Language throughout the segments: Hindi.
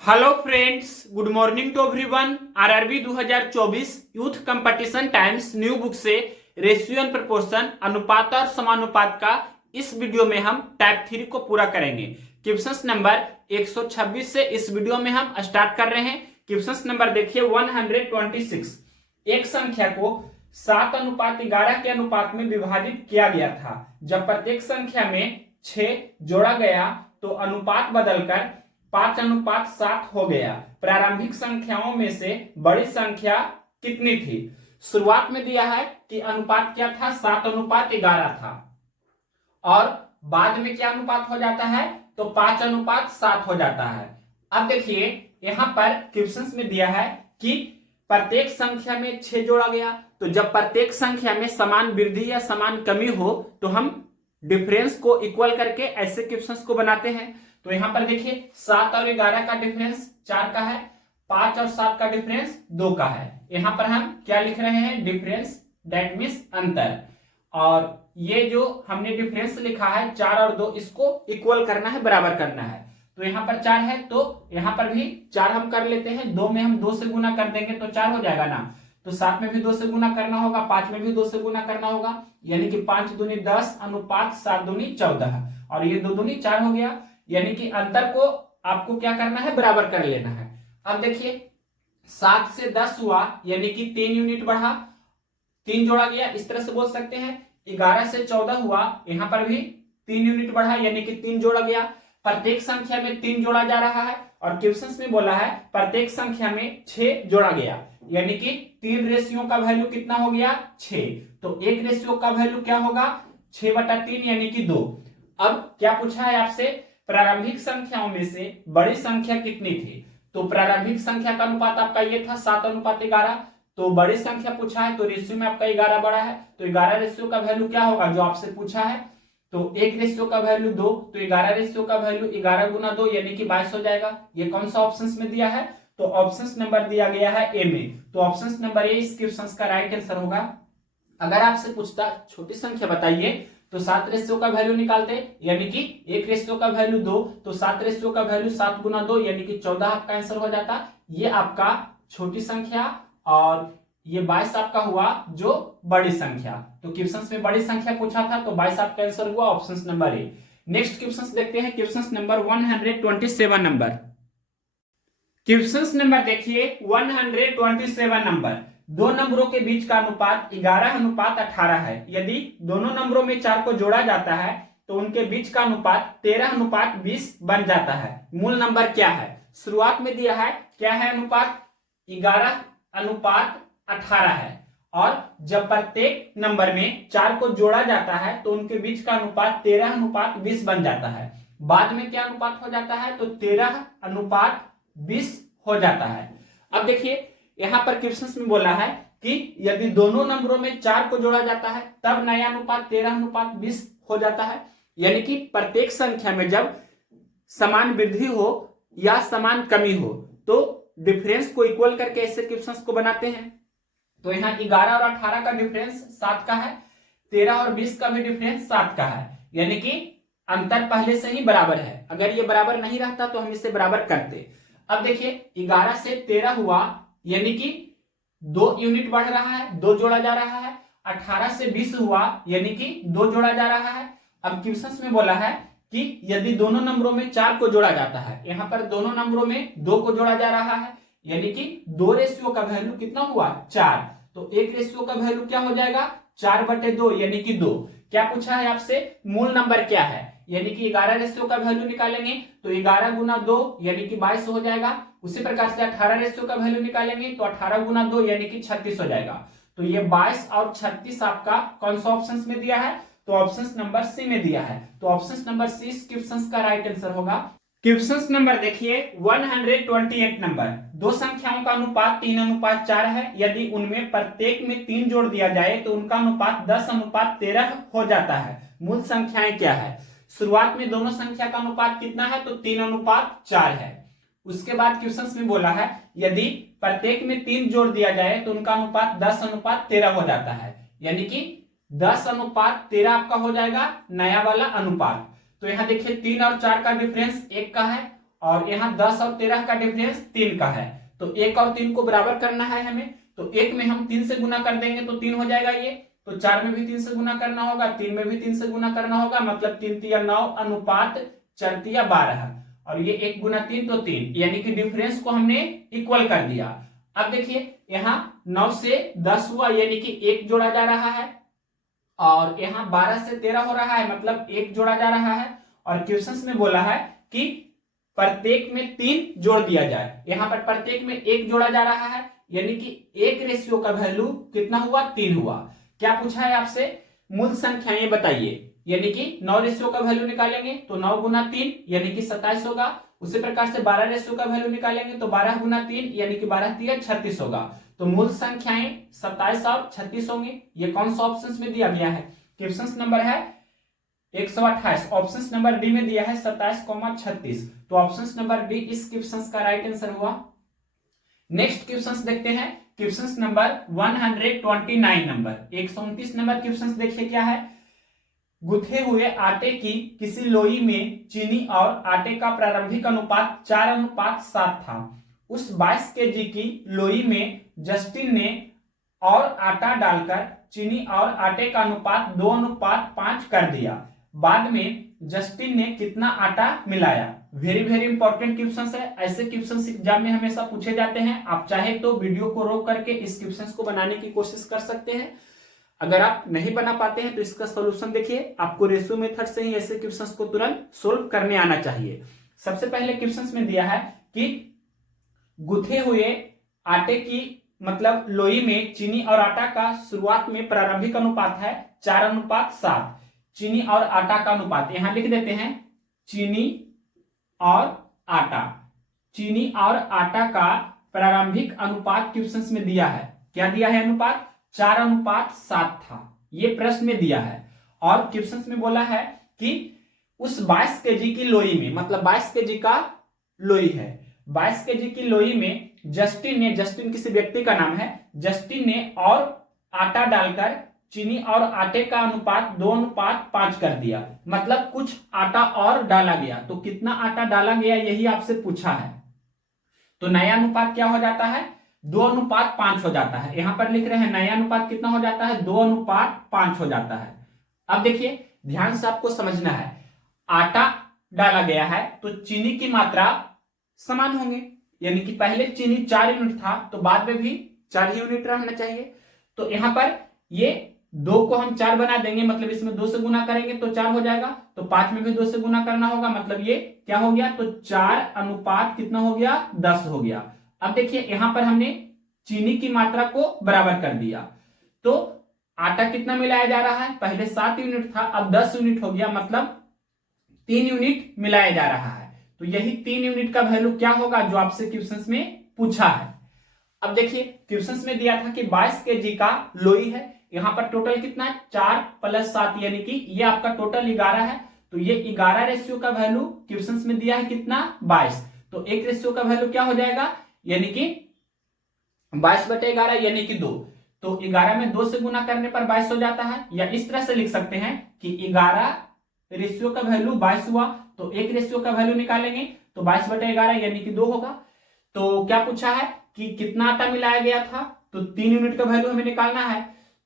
Hello friends, good morning to everyone. RRB 2024 youth competition times new book से रेशियो एंड प्रोपोर्शन अनुपात और समानुपात का इस वीडियो में हम टाइप 3 को पूरा करेंगे। क्वेश्चन नंबर 126 से इस वीडियो में हम स्टार्ट कर रहे हैं। क्वेश्चन नंबर देखिए 126। एक संख्या को 7:11 के अनुपात में विभाजित किया गया था। जब प्रत्येक संख्या में 6 जोड़ा गया तो अनुपात बदलकर 5:7 हो गया। प्रारंभिक संख्याओं में से बड़ी संख्या कितनी थी? शुरुआत में दिया है कि अनुपात क्या था, 7:11 था, और बाद में क्या अनुपात हो जाता है तो 5:7 हो जाता है। अब देखिए यहां पर क्वेश्चन में दिया है कि प्रत्येक संख्या में 6 जोड़ा गया, तो जब प्रत्येक संख्या में समान वृद्धि या समान कमी हो तो हम डिफरेंस को इक्वल करके ऐसे क्वेश्चंस को बनाते हैं। तो यहां पर देखिए 7 और 11 का डिफरेंस 4 का है, 5 और 7 का डिफरेंस 2 का है। यहां पर हम क्या लिख रहे हैं? डिफरेंस, दैट मींस अंतर। और ये जो हमने डिफरेंस लिखा है 4 और 2, इसको इक्वल करना है, बराबर करना है। तो यहां पर 4 है तो यहां पर भी 4 हम कर लेते हैं। 2 में हम 2 से गुना कर देंगे तो 4 हो जाएगा ना। तो 7 में भी 2 से गुना करना होगा, 5 में भी 2 से गुना करना होगा, यानी कि 5 दूनी 10 अनुपात 7 दूनी 14, और ये 2 दूनी 4 हो गया। यानी कि अंतर को आपको क्या करना है? बराबर कर लेना है। अब देखिए 7 से 10 हुआ, यानी कि 3 यूनिट बढ़ा, 3 जोड़ा गया, इस तरह से बोल सकते हैं। 11 से 14 हुआ, यहां पर भी 3 यूनिट बढ़ा, यानी कि 3 जोड़ा गया। प्रत्येक संख्या में 3 जोड़ा जा रहा है, और क्वेश्चन में बोला है प्रत्येक संख्या में 6 जोड़ा गया, यानी कि 3 रेशियो का वैल्यू कितना हो गया? 6। तो 1 रेशियो का वैल्यू क्या होगा? 6/3, यानी कि 2। अब क्या पूछा है आपसे? प्रारंभिक संख्याओं में से बड़ी संख्या कितनी थी? तो प्रारंभिक संख्या का अनुपात आपका ये था 7:11। तो बड़ी संख्या पूछा है तो रेशियो में आपका 11 बड़ा है, तो 11 रेशियो का वैल्यू क्या होगा जो आपसे पूछा है? तो 1 रेशियो का वैल्यू 2, तो 11 रेशियो का वैल्यू 11 गुना 2, यानी कि 22 हो जाएगा। ये कौन सा ऑप्शन में दिया है? तो ऑप्शन नंबर दिया गया है ए में। तो ऑप्शन नंबर ए इस क्वेश्चन का राइट आंसर होगा। अगर आपसे पूछता छोटी संख्या बताइए तो 7 रेशियो का वैल्यू निकालते, यानी कि 1 रेशियो का वैल्यू 2, तो 7 रेशियो का वैल्यू 7 गुना 2, यानी कि 14 आपका आंसर हो जाता। ये आपका छोटी संख्या, और ये 22 आपका हुआ जो बड़ी संख्या। तो क्वेश्चन में बड़ी संख्या पूछा था तो 22 आपका आंसर हुआ option number A. Next question देखते हैं, question number 127 number. Question number देखिए 127 नंबर। दो नंबरों के बीच का अनुपात 11:18 है। यदि दोनों नंबरों में 4 को जोड़ा जाता है तो उनके बीच का अनुपात 13:20 बन जाता है। मूल नंबर क्या है? शुरुआत में दिया है क्या है? अनुपात 11:18 है, और जब प्रत्येक नंबर में 4 को जोड़ा जाता है तो उनके बीच का अनुपात 13:20 बन जाता है। बाद में क्या अनुपात हो जाता है? तो 13:20 हो जाता है। अब देखिए यहां पर क्वेश्चन में बोला है कि यदि दोनों नंबरों में 4 को जोड़ा जाता है तब नया अनुपात 13:20 हो जाता है। यानी कि प्रत्येक संख्या में जब समान वृद्धि हो या समान कमी हो तो डिफरेंस को इक्वल करके ऐसे क्वेश्चंस को बनाते हैं। तो यहाँ 11 और 18 का डिफरेंस 7 का है, 13 और 20 का भी डिफरेंस 7 का है, यानी कि अंतर पहले से ही बराबर है। अगर ये बराबर नहीं रहता तो हम इसे बराबर करते। अब देखिए 11 से 13 हुआ, यानी कि 2 यूनिट बढ़ रहा है, 2 जोड़ा जा रहा है। 18 से 20 हुआ, यानी कि 2 जोड़ा जा रहा है। अब क्वेश्चन में बोला है कि यदि दोनों नंबरों में 4 को जोड़ा जाता है, यहां पर दोनों नंबरों में 2 को जोड़ा जा रहा है, यानी कि 2 रेशियो का वैल्यू कितना हुआ? 4। तो 1 रेशियो का वैल्यू क्या हो जाएगा? 4/2, यानी कि 2। क्या पूछा है आपसे? मूल नंबर क्या है? यानी कि 11 रेशियो का वैल्यू निकालेंगे तो 11 गुना 2, यानी कि 22 हो जाएगा। उसी प्रकार से 18 रेशियो का वैल्यू निकालेंगे तो 18 गुना 2, यानी कि 36 हो जाएगा। तो ये 22 और 36 आपका कौन सा ऑप्शन में दिया है? तो ऑप्शन नंबर सी में दिया है। तो ऑप्शन नंबर सी इस क्वेश्चन का राइट आंसर होगा। क्वेश्चन नंबर देखिए 128 नंबर। दो संख्याओं का अनुपात 3:4 है। यदि उनमें प्रत्येक में 3 जोड़ दिया जाए तो उनका अनुपात 10:13 हो जाता है। मूल संख्याएं क्या है? शुरुआत में दोनों संख्या का अनुपात कितना है? तो 3:4 है। उसके बाद क्वेश्चन में बोला है यदि प्रत्येक में 3 जोड़ दिया जाए तो उनका अनुपात 10:13 हो जाता है, यानी कि 10:13 आपका हो जाएगा नया वाला अनुपात। तो यहां देखिए 3 और 4 का डिफरेंस 1 का है, और यहाँ 10 और 13 का डिफरेंस 3 का है, तो 1 और 3 को बराबर करना है हमें। तो 1 में हम 3 से गुना कर देंगे तो 3 हो जाएगा ये, तो 4 में भी 3 से गुना करना होगा, 3 में भी 3 से गुना करना होगा, मतलब 3 तिया 9 अनुपात 4 तिया 12, और ये 1 गुना 3 तो 3, यानी कि डिफरेंस को हमने इक्वल कर दिया। अब देखिए यहाँ 9 से 10 हुआ, यानी कि 1 जोड़ा जा रहा है, और यहाँ 12 से 13 हो रहा है, मतलब 1 जोड़ा जा रहा है। और क्वेश्चंस में बोला है कि प्रत्येक में 3 जोड़ दिया जाए, यहाँ पर प्रत्येक में 1 जोड़ा जा रहा है, यानी कि 1 रेशियो का वैल्यू कितना हुआ, 3 हुआ। क्या पूछा है आपसे, मूल संख्याएं बताइए, यानी कि 9 रेशियो का वैल्यू निकालेंगे तो 9 गुना 3 यानी कि 27 होगा। उसी प्रकार से 12 रेशियो का वैल्यू निकालेंगे तो 12 गुना 3 यानी कि 12 तिया 36 होगा। तो मूल संख्याएं 27 और 36 होंगे। ये कौन सा ऑप्शन में दिया गया है, क्वेश्चन नंबर है 128, ऑप्शन नंबर डी में दिया है 27,36, तो ऑप्शन नंबर डी इस क्वेश्चन का राइट आंसर हुआ। नेक्स्ट क्वेश्चन देखते हैं, question number 129 number 129 number question देखिए क्या है। गुथे हुए आटे की किसी लोई में चीनी और आटे का प्रारंभिक अनुपात 4:7 था। उस 22 केजी की लोई में जस्टिन ने और आटा डालकर चीनी और आटे का अनुपात 2:5 कर दिया। बाद में जस्टिन ने कितना आटा मिलाया। वेरी वेरी इंपॉर्टेंट क्वेश्चन है, ऐसे क्वेश्चन एग्जाम में हमेशा पूछे जाते हैं। आप चाहे तो वीडियो को रोक करके इस क्वेश्चन को बनाने की कोशिश कर सकते हैं। अगर आप नहीं बना पाते हैं तो इसका सॉल्यूशन देखिए, आपको रेशियो मेथड से ही ऐसे क्वेश्चंस को तुरंत सोल्व करने आना चाहिए। सबसे पहले क्वेश्चंस में दिया है कि गुथे हुए आटे की मतलब लोई में चीनी और आटा का शुरुआत में प्रारंभिक अनुपात है 4:7। चीनी और आटा का अनुपात यहां लिख देते हैं, चीनी और आटा, चीनी और आटा का प्रारंभिक अनुपात क्वेश्चंस में दिया है। क्या दिया है अनुपात, 4:7 था, ये प्रश्न में दिया है। और क्वेश्चंस में बोला है कि उस 22 केजी की लोई में, मतलब 22 केजी का लोई है, 22 केजी की लोई में जस्टिन ने, जस्टिन किसी व्यक्ति का नाम है, जस्टिन ने और आटा डालकर चीनी और आटे का अनुपात 2:5 कर दिया, मतलब कुछ आटा और डाला गया। तो कितना आटा डाला गया यही आपसे पूछा है। तो नया अनुपात क्या हो जाता है, 2:5 हो जाता है। यहां पर लिख रहे हैं नया अनुपात कितना हो जाता है, 2:5 हो जाता है। अब देखिए ध्यान से आपको समझना है, आटा डाला गया है तो चीनी की मात्रा समान होंगे, यानी कि पहले चीनी 4 यूनिट था तो बाद में भी 4 यूनिट रहना चाहिए। तो यहां पर ये 2 को हम 4 बना देंगे, मतलब इसमें 2 से गुना करेंगे तो 4 हो जाएगा। तो 5 में भी 2 से गुना करना होगा, मतलब ये क्या हो गया, तो 4 अनुपात कितना हो गया, 10 हो गया। अब देखिए यहां पर हमने चीनी की मात्रा को बराबर कर दिया, तो आटा कितना मिलाया जा रहा है, पहले 7 यूनिट था अब 10 यूनिट हो गया, मतलब 3 यूनिट मिलाया जा रहा है। तो यही 3 यूनिट का वैल्यू क्या होगा जो आपसे क्वेश्चंस में पूछा है। अब देखिए क्वेश्चंस में दिया था कि 22 केजी का लोई है, यहां पर टोटल कितना है, 4 + 7 यानी कि ये आपका टोटल 11 है। तो ये 11 रेशियो का वैल्यू क्वेश्चंस में दिया है कितना, 22। तो 1 रेशियो का वैल्यू क्या हो जाएगा, यानी कि 22/11 यानी कि 2। तो 11 में 2 से गुना करने पर 22 हो जाता है, या इस तरह से लिख सकते हैं कि 11 रेशियो का वैल्यू 22 हुआ, तो 1 रेशियो का वैल्यू निकालेंगे तो 22/11 यानी कि 2 होगा। तो क्या पूछा है कि कितना आटा मिलाया गया था, तो 3 यूनिट का वैल्यू हमें निकालना है।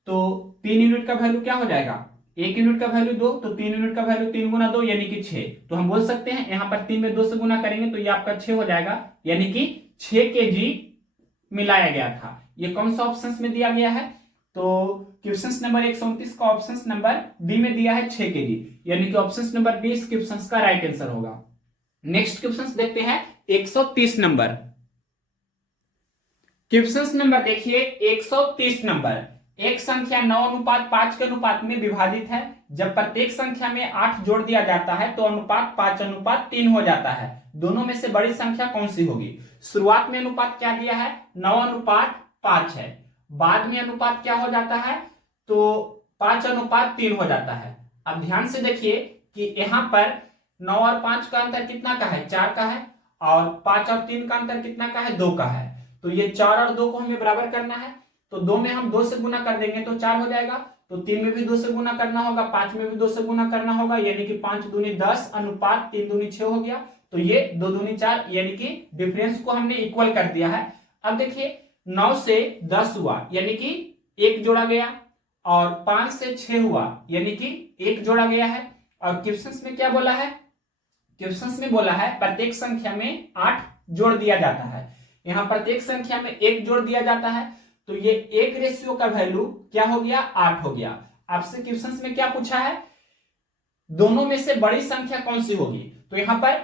तो 3 यूनिट का वैल्यू क्या हो जाएगा, 1 यूनिट का वैल्यू 2, तो 3 यूनिट का वैल्यू 3 गुना 2 यानी कि 6। तो हम बोल सकते हैं यहाँ पर 3 में 2 से गुना करेंगे तो ये आपका 6 हो जाएगा, यानी कि 6 केजी मिलाया गया था। ये कौन सा ऑप्शन में दिया गया है, तो क्वेश्चन नंबर 129 का ऑप्शन नंबर डी में दिया है 6 केजी, यानी कि ऑप्शन नंबर डी इस क्वेश्चन का राइट आंसर होगा। नेक्स्ट क्वेश्चन देखते हैं 130 नंबर क्वेश्चन नंबर देखिए 130 नंबर। एक संख्या 9:5 के अनुपात में विभाजित है, जब प्रत्येक संख्या में 8 जोड़ दिया जाता है तो अनुपात 5:3 हो जाता है। दोनों में से बड़ी संख्या कौन सी होगी। शुरुआत में अनुपात क्या दिया है, 9:5 है, बाद में अनुपात क्या हो जाता है, तो 5:3 हो जाता है। अब ध्यान से देखिए कि यहां पर 9 और 5 का अंतर कितना का है, 4 का है, और 5 और 3 का अंतर कितना का है, 2 का है। तो ये 4 और 2 को हमें बराबर करना है, तो 2 में हम 2 से गुना कर देंगे तो 4 हो जाएगा। तो 3 में भी 2 से गुना करना होगा, 5 में भी 2 से गुना करना होगा, यानी कि 5 दूनी 10 अनुपात 3 दूनी 6 हो गया। तो ये 2 दूनी 4 यानी कि डिफरेंस को हमने इक्वल कर दिया है। अब देखिए 9 से 10 हुआ यानी कि 1 जोड़ा गया, और 5 से 6 हुआ यानी कि 1 जोड़ा गया है। और क्वेश्चंस में क्या बोला है, क्वेश्चंस में बोला है प्रत्येक संख्या में 8 जोड़ दिया जाता है। यहां प्रत्येक संख्या में 1 जोड़ दिया जाता है, तो ये 1 रेशियो का वैल्यू क्या हो गया, 8 हो गया। आपसे क्वेश्चंस में क्या पूछा है, दोनों में से बड़ी संख्या कौन सी होगी, तो यहां पर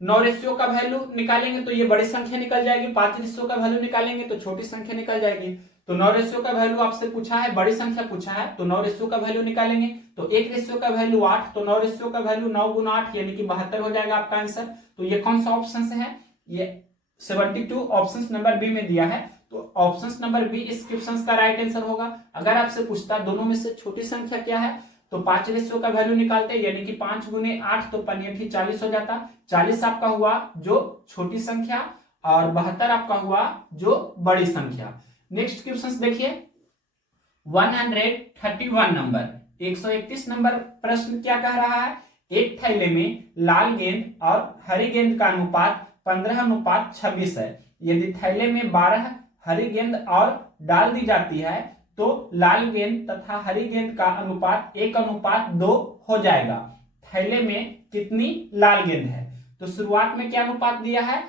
9 रेशियो का वैल्यू निकालेंगे तो ये बड़ी संख्या निकल जाएगी, 5 रेशियो का वैल्यू निकालेंगे तो छोटी संख्या निकल जाएगी। तो 9 रेशियो का वैल्यू आपसे पूछा है, बड़ी संख्या पूछा है, तो 9 रेशियो का वैल्यू निकालेंगे। तो 1 रेशियो का वैल्यू 8, तो 9 रेशियो का वैल्यू 9 गुना 8 यानी कि 72 हो जाएगा आपका आंसर। तो ये कौन सा ऑप्शन है, ये 72 ऑप्शन नंबर बी में दिया है। तो ऑप्शन नंबर बी इस क्वेश्चन का राइट आंसर होगा। अगर आपसे पूछता दोनों में से छोटी संख्या क्या है, तो 5 रेशियो का वैल्यू निकालते यानी कि 5 गुने 8 तो 5 40 हो जाता। 40 आपका हुआ जो छोटी संख्या और 72 आपका हुआ जो बड़ी संख्या। नेक्स्ट क्वेश्चन देखिए 131 नंबर, 131 नंबर प्रश्न क्या कह रहा है, एक थैले में लाल गेंद और हरी गेंद का अनुपात 15:26 है। यदि थैले में 12 हरी गेंद और डाल दी जाती है तो लाल गेंद तथा हरी गेंद का अनुपात 1:2 हो जाएगा। थैले में कितनी लाल गेंद है, तो शुरुआत में क्या अनुपात दिया है,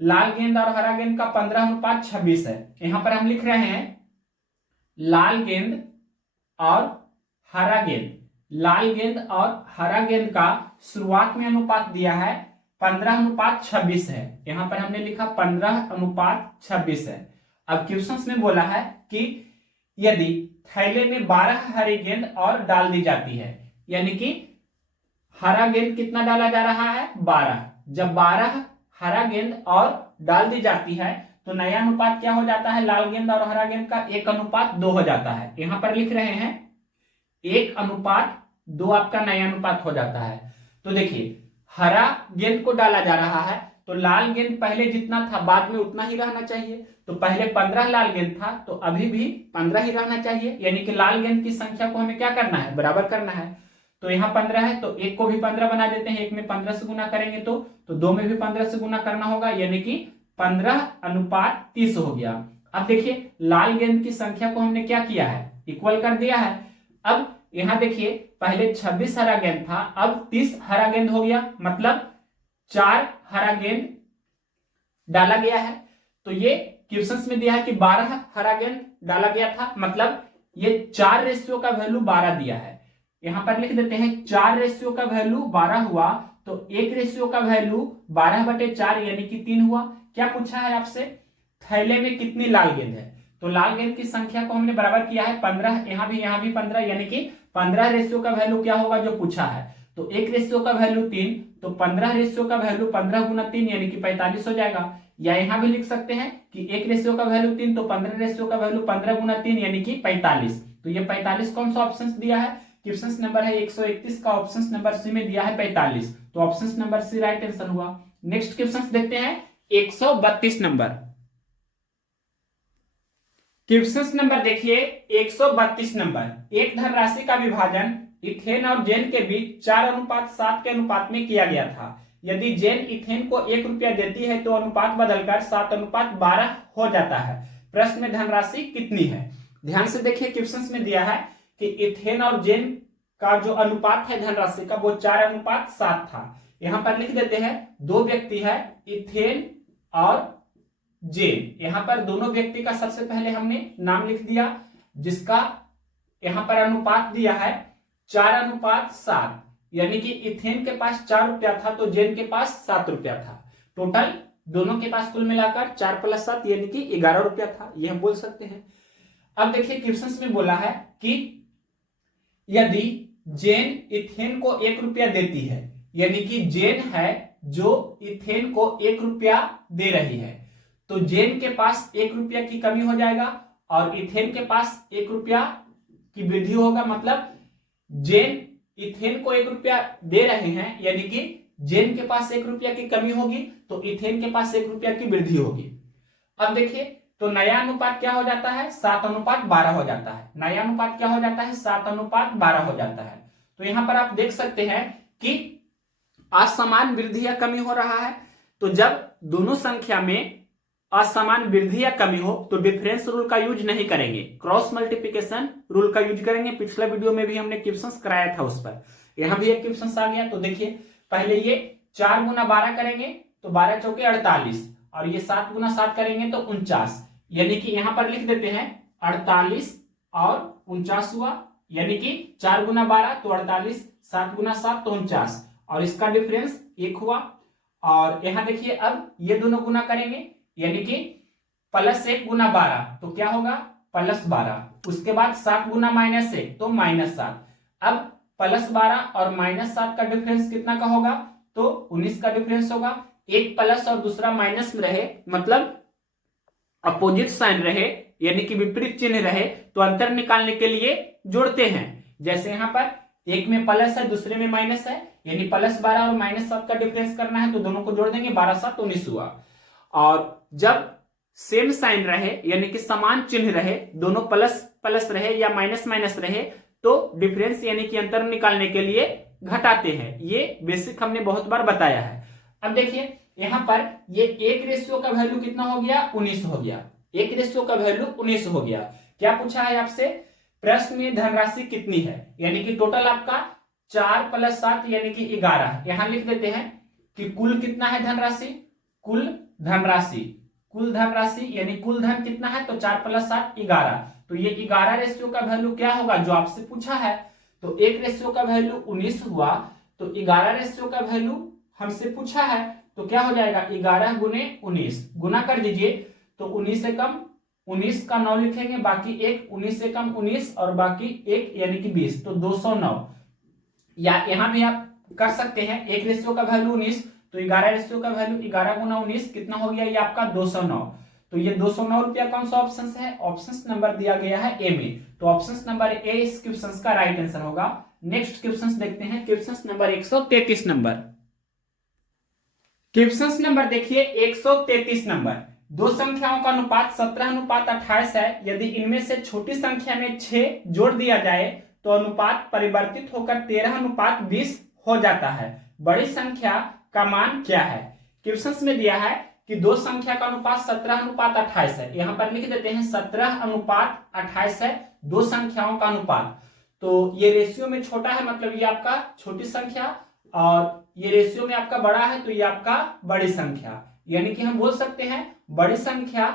लाल गेंद और हरा गेंद का 15:26 है। यहां पर हम लिख रहे हैं लाल गेंद और हरा गेंद, लाल गेंद और हरा गेंद का शुरुआत में अनुपात दिया है 15:26 है। यहां पर हमने लिखा 15:26 है। अब क्वेश्चन में बोला है कि यदि थैले में 12 हरी गेंद और डाल दी जाती है, यानी कि हरा गेंद कितना डाला जा रहा है, 12। जब 12 हरा गेंद और डाल दी जाती है तो नया अनुपात क्या हो जाता है, लाल गेंद और हरा गेंद का 1:2 हो जाता है। यहां पर लिख रहे हैं 1:2 आपका नया अनुपात हो जाता है। तो देखिए हरा गेंद को डाला जा रहा है तो लाल गेंद पहले जितना था बाद में उतना ही रहना चाहिए। तो पहले 15 लाल गेंद था तो अभी भी 15 ही रहना चाहिए, यानी कि लाल गेंद की संख्या को हमें क्या करना है, बराबर करना है। तो यहाँ 15 है तो एक को भी 15 बना देते हैं, एक में 15 से गुना करेंगे तो 2 में भी 15 से गुना करना होगा, यानी कि 15:30 हो गया। अब देखिए लाल गेंद की संख्या को हमने क्या किया है, इक्वल कर दिया है। अब यहां देखिए पहले 26 हरा गेंद था, अब 30 हरा गेंद हो गया, मतलब 4 हरा गेंद डाला गया है। तो ये क्वेश्चन में दिया है कि 12 हरा गेंद डाला गया था, मतलब ये 4 रेशियो का वैल्यू 12 दिया है। यहां पर लिख देते हैं 4 रेशियो का वैल्यू 12 हुआ तो 1 रेशियो का वैल्यू 12/4 यानी कि 3 हुआ। क्या पूछा है आपसे, थैले में कितनी लाल गेंद है, तो लाल गेंद की संख्या को हमने बराबर किया है 15, यहां भी 15, यानी कि 15 रेशियो का वैल्यू क्या होगा जो पूछा है। तो 1 रेशियो का वैल्यू 3, तो 15 रेशियो का वैल्यू 15 गुना 3 यानी कि 45 हो जाएगा। या यहां भी लिख सकते हैं कि 1 रेशियो का वैल्यू 3 तो 15 रेशियो का वैल्यू 15 गुना 3 यानी कि 45। तो ये 45 कौन सा ऑप्शन दिया है, क्वेश्चन नंबर है 131 का ऑप्शन नंबर सी में दिया है 45, तो option number C right answer हुआ। नेक्स्ट क्वेश्चन देखते हैं 132 नंबर। क्वेश्चन नंबर देखिए 132 नंबर, एक धनराशि का विभाजन इथेन और जेन के बीच 4:7 के अनुपात में किया गया था। यदि जेन इथेन को 1 रुपया देती है तो अनुपात बदलकर 7:12 हो जाता है। प्रश्न में धनराशि कितनी है। ध्यान से देखिए क्वेश्चन में दिया है कि इथेन और जेन का जो अनुपात है धनराशि का वो 4:7 था। यहां पर लिख देते हैं 2 व्यक्ति है इथेन और जेन। यहां पर दोनों व्यक्ति का सबसे पहले हमने नाम लिख दिया, जिसका यहां पर अनुपात दिया है 4:7, यानी कि इथेन के पास 4 रुपया था तो जेन के पास 7 रुपया था। टोटल दोनों के पास कुल मिलाकर 4 + 7 यानी कि 11 रुपया था, यह हम बोल सकते हैं। अब देखिए क्वेश्चन में बोला है कि यदि जेन इथेन को 1 रुपया देती है, यानी कि जेन है जो इथेन को 1 रुपया दे रही है, तो जेन के पास 1 रुपया की कमी हो जाएगा और इथेन के पास 1 रुपया की वृद्धि होगा। मतलब जेन इथेन को 1 रुपया दे रहे हैं, यानी कि जेन के पास 1 रुपया की कमी होगी तो इथेन के पास 1 रुपया की वृद्धि होगी। अब देखिए तो नया अनुपात क्या हो जाता है, 7:12 हो जाता है। नया अनुपात क्या हो जाता है, 7:12 हो जाता है। तो यहां पर आप देख सकते हैं कि असमान वृद्धि या कमी हो रहा है। तो जब दोनों संख्या में असमान वृद्धि या कमी हो तो डिफरेंस रूल का यूज नहीं करेंगे, क्रॉस मल्टीप्लिकेशन रूल का यूज करेंगे। पिछला वीडियो में भी हमने क्वेश्चंस कराया था उस पर, यहां भी एक क्वेश्चन आ गया। तो देखिए पहले ये 4 गुना 12 करेंगे तो 12 चौके 48, और ये 7 गुना 7 करेंगे तो 49, यानी कि यहां पर लिख देते हैं 48 और 49 हुआ, यानी कि 4 गुना 12 तो 48, 7 गुना 7 तो 49, और इसका डिफरेंस 1 हुआ। और यहां देखिए अब ये दोनों गुना करेंगे, यानी कि +1 गुना 12 तो क्या होगा +12, उसके बाद 7 गुना -1 तो -7। अब +12 और -7 का डिफरेंस कितना का होगा तो 19 का डिफरेंस होगा। एक प्लस और दूसरा माइनस में रहे, मतलब अपोजिट साइन रहे, यानी कि विपरीत चिन्ह रहे, तो अंतर निकालने के लिए जोड़ते हैं। जैसे यहां पर एक में प्लस है दूसरे में माइनस है, यानी +12 और -7 का डिफरेंस करना है तो दोनों को जोड़ देंगे, 12 7 19 हुआ। और जब सेम साइन रहे, यानी कि समान चिन्ह रहे, दोनों प्लस प्लस रहे या माइनस माइनस रहे, तो डिफरेंस यानी कि अंतर निकालने के लिए घटाते हैं। ये बेसिक हमने बहुत बार बताया है। अब देखिए यहां पर ये 1 रेशियो का वैल्यू कितना हो गया 19 हो गया, 1 रेशियो का वैल्यू 19 हो गया। क्या पूछा है आपसे, प्रश्न में धनराशि कितनी है, यानी कि टोटल आपका 4 + 7 यानी कि 11। यहां लिख देते हैं कि कुल कितना है धनराशि, कुल धनराशि यानी कुल धन कितना है तो 4 + 7 11। तो ये 11 रेशियो का वैल्यू क्या होगा जो आपसे पूछा है। तो 1 रेशियो का वैल्यू 19 हुआ, तो 11 रेशियो का वैल्यू हमसे पूछा है, तो क्या हो जाएगा 11 गुने 19, गुना कर दीजिए तो 19 से कम 19 का 9 लिखेंगे, बाकी 1, 19 से कम 19 और बाकी 1 यानी कि 20, तो 209। या यहां भी आप कर सकते हैं, 1 रेशियो का वैल्यू 19 तो 11 रेशियो का वैल्यू 11 गुना 19 कितना हो गया, ये आपका 209। तो ये 209 रुपया कौन सा ऑप्शन है, ऑप्शन नंबर दिया गया है ए में, तो ऑप्शन नंबर ए इस क्वेश्चन का राइट आंसर होगा। नेक्स्ट क्वेश्चन देखते हैं, question number 133 number. Question number देखिए 133 नंबर, दो संख्याओं का अनुपात 17:28 है। यदि इनमें से छोटी संख्या में 6 जोड़ दिया जाए तो अनुपात परिवर्तित होकर 13:20 हो जाता है। बड़ी संख्या का मान क्या है। क्वेश्चन में दिया है कि दो संख्या का अनुपात 17:28 है, यहां पर लिख देते हैं 17:28 है दो संख्याओं का अनुपात। तो ये रेशियो में छोटा है, मतलब ये आपका छोटी संख्या, और ये रेशियो में आपका बड़ा है तो ये आपका बड़ी संख्या, यानी कि हम बोल सकते हैं बड़ी संख्या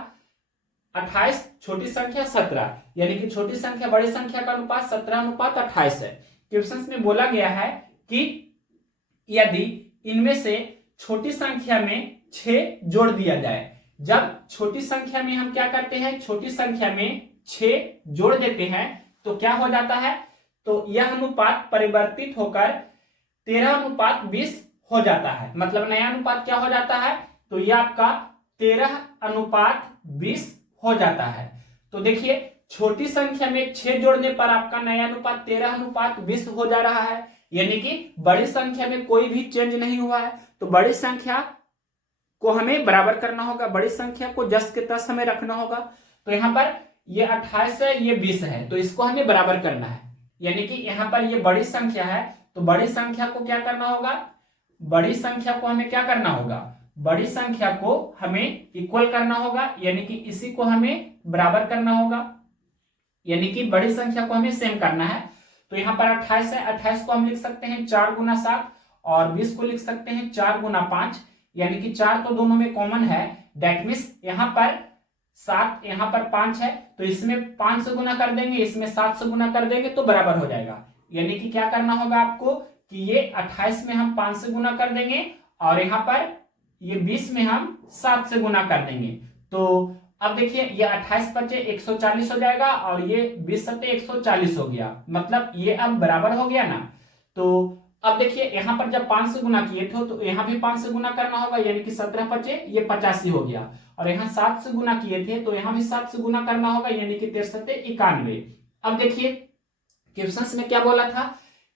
28, छोटी संख्या 17, यानी कि छोटी संख्या बड़ी संख्या का अनुपात 17:28 है। क्वेश्चन में बोला गया है कि यदि इनमें से छोटी संख्या में 6 जोड़ दिया जाए। जब छोटी संख्या में हम क्या करते हैं, छोटी संख्या में 6 जोड़ देते हैं तो क्या हो जाता है, तो यह अनुपात परिवर्तित होकर 13:20 हो जाता है। मतलब नया अनुपात क्या हो जाता है, तो यह आपका 13:20 हो जाता है। तो देखिए छोटी संख्या में 6 जोड़ने पर आपका नया अनुपात 13:20 हो जा रहा है, यानी कि बड़ी संख्या में कोई भी चेंज नहीं हुआ है। तो बड़ी संख्या को हमें बराबर करना होगा, बड़ी संख्या को जस के तस हमें रखना होगा। तो यहां पर ये 28 है, ये 20 है, तो इसको हमें बराबर करना है, यानी कि यहां पर ये बड़ी संख्या है तो बड़ी संख्या को क्या करना होगा, बड़ी संख्या को हमें क्या करना होगा, बड़ी संख्या को हमें इक्वल करना होगा, यानी कि इसी को हमें बराबर करना होगा, यानी कि बड़ी संख्या को हमें सेम करना है। तो यहां पर 28 है, 28 को हम लिख सकते हैं 4 गुना 7 और 20 को लिख सकते हैं 4 गुना 5, यानी कि 4 तो दोनों में कॉमन है। डेट मीन्स यहां पर 7 यहां पर 5 है, तो इसमें 5 से गुना कर देंगे, इसमें 7 से गुना कर देंगे तो बराबर हो जाएगा। यानी कि क्या करना होगा आपको कि ये 28 में हम 5 से गुना कर देंगे और यहां पर ये 20 में हम 7 से गुना कर देंगे। तो अब देखिए ये 28 बचे 140 हो जाएगा और ये 20 सत्ते 140 हो गया, मतलब ये अब बराबर हो गया ना। तो अब देखिए यहाँ पर जब 5 से गुना किए थे तो यहाँ भी 5 से गुना करना होगा, यानी कि 17 बचे ये 85 हो गया, और यहाँ 7 से गुना किए थे तो यहाँ भी 7 से गुना करना होगा, यानी कि 63 91। अब देखिए क्वेश्चन में क्या बोला था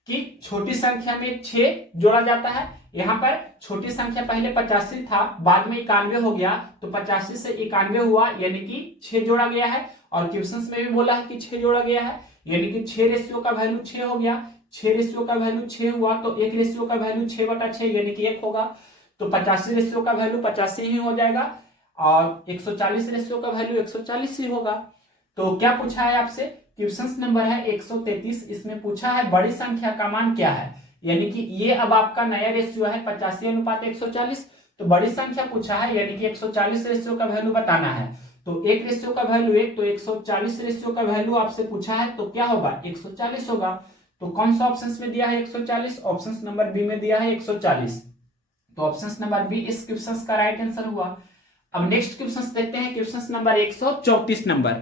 कि छोटी संख्या में 6 जोड़ा जाता है। यहाँ पर छोटी संख्या पहले 85 था, बाद में 91 हो गया, तो 85 से 91 हुआ, यानी कि 6 जोड़ा गया है। और क्वेश्चन में भी बोला है कि 6 जोड़ा गया है, यानी कि 6 रेशियो का वैल्यू 6 हो गया। 6 रेशियो का वैल्यू 6 हुआ तो 1 रेशियो का वैल्यू 6/6 यानी कि 1 होगा। तो 85 रेशियो का वैल्यू 85 ही हो जाएगा और 140 रेशियो का वैल्यू 140 ही होगा। तो क्या पूछा है आपसे, क्वेश्चन नंबर है 133, इसमें पूछा है बड़ी संख्या का मान क्या है, यानी कि ये अब आपका नया रेशियो है 85:140। तो बड़ी संख्या पूछा है यानी कि 140 रेशियो का वैल्यू बताना है। तो 1 रेशियो का वैल्यू 1, तो 140 रेशियो का वैल्यू आपसे पूछा है तो क्या होगा 140 होगा। तो कौन सा ऑप्शन में दिया है 140, ऑप्शन नंबर बी में दिया है 140। तो ऑप्शन नंबर बी इस क्वेश्चन का राइट आंसर हुआ। अब नेक्स्ट क्वेश्चन देखते हैं, question number 134 number.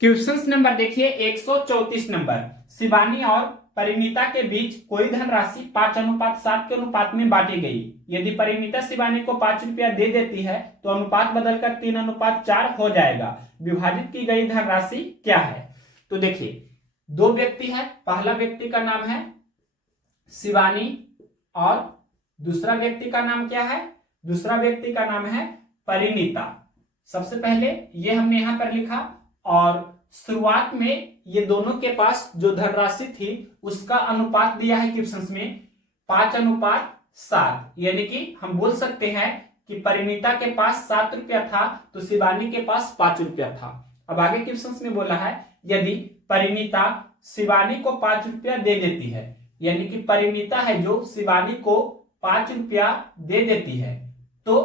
Question number देखिए 134 नंबर, शिवानी और परिणीता के बीच कोई धनराशि 5:7 के अनुपात में बांटी गई। यदि परिणीता शिवानी को 5 रुपया दे देती है तो अनुपात बदलकर 3:4 हो जाएगा। विभाजित की गई धनराशि क्या है। तो देखिए 2 व्यक्ति है, पहला व्यक्ति का नाम है शिवानी और दूसरा व्यक्ति का नाम क्या है, दूसरा व्यक्ति का नाम है परिणीता। सबसे पहले ये हमने यहां पर लिखा और शुरुआत में ये दोनों के पास जो धनराशि थी उसका अनुपात दिया है क्वेश्चन में 5:7, यानी कि हम बोल सकते हैं कि परिणीता के पास 7 रुपया था तो शिवानी के पास 5 रुपया था। अब आगे क्वेश्चन में बोला है यदि परिणीता शिवानी को 5 रुपया दे देती है, यानी कि परिणीता है जो शिवानी को 5 रुपया दे देती है, तो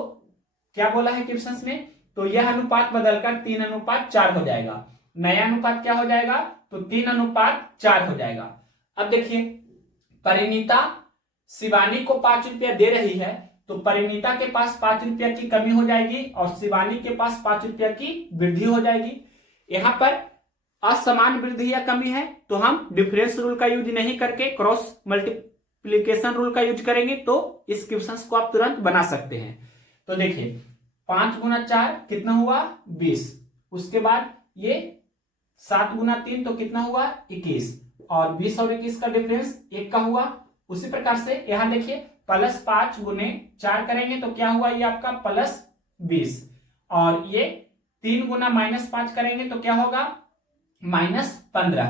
क्या बोला है क्वेश्चन में, तो यह अनुपात बदलकर 3:4 हो जाएगा। नया अनुपात क्या हो जाएगा, तो 3:4 हो जाएगा। अब देखिए परिणीता शिवानी को 5 रुपया दे रही है तो परिणीता के पास 5 रुपया की कमी हो जाएगी और शिवानी के पास 5 रुपया की वृद्धि हो जाएगी। यहां पर असमान वृद्धि या कमी है तो हम डिफरेंस रूल का यूज नहीं करके क्रॉस मल्टीप्लीकेशन रूल का यूज करेंगे, तो इस क्वेश्चन को आप तुरंत बना सकते हैं। तो देखिए 5 × 4 कितना हुआ 20, उसके बाद ये 7 × 3 तो कितना हुआ 21 और 20 और 21 का डिफरेंस 1 का हुआ। उसी प्रकार से यहां देखिए +5 × 4 करेंगे तो क्या हुआ ये आपका +20 और ये 3 × -5 करेंगे तो क्या होगा -15।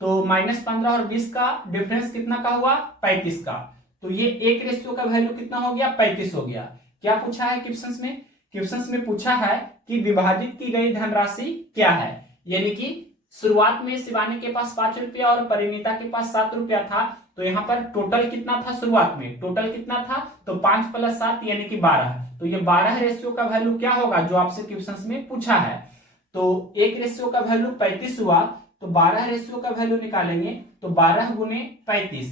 तो -15 और 20 का डिफरेंस कितना का हुआ 35 का। तो ये 1 रेशियो का वैल्यू कितना हो गया 35 हो गया। क्या पूछा है क्वेश्चन में, क्वेश्चन में पूछा है कि विभाजित की गई धनराशि क्या है, यानी कि शुरुआत में शिवानी के पास 5 रुपया और परिणीता के पास 7 रुपया था, तो यहाँ पर टोटल कितना था, शुरुआत में टोटल कितना था, तो 5 + 7 यानी कि 12। तो ये 12 रेशियो का वैल्यू क्या होगा जो आपसे क्वेश्चन में पूछा है। तो 1 रेशियो का वैल्यू 35 हुआ तो 12 रेशियो का वैल्यू निकालेंगे तो 12 × 35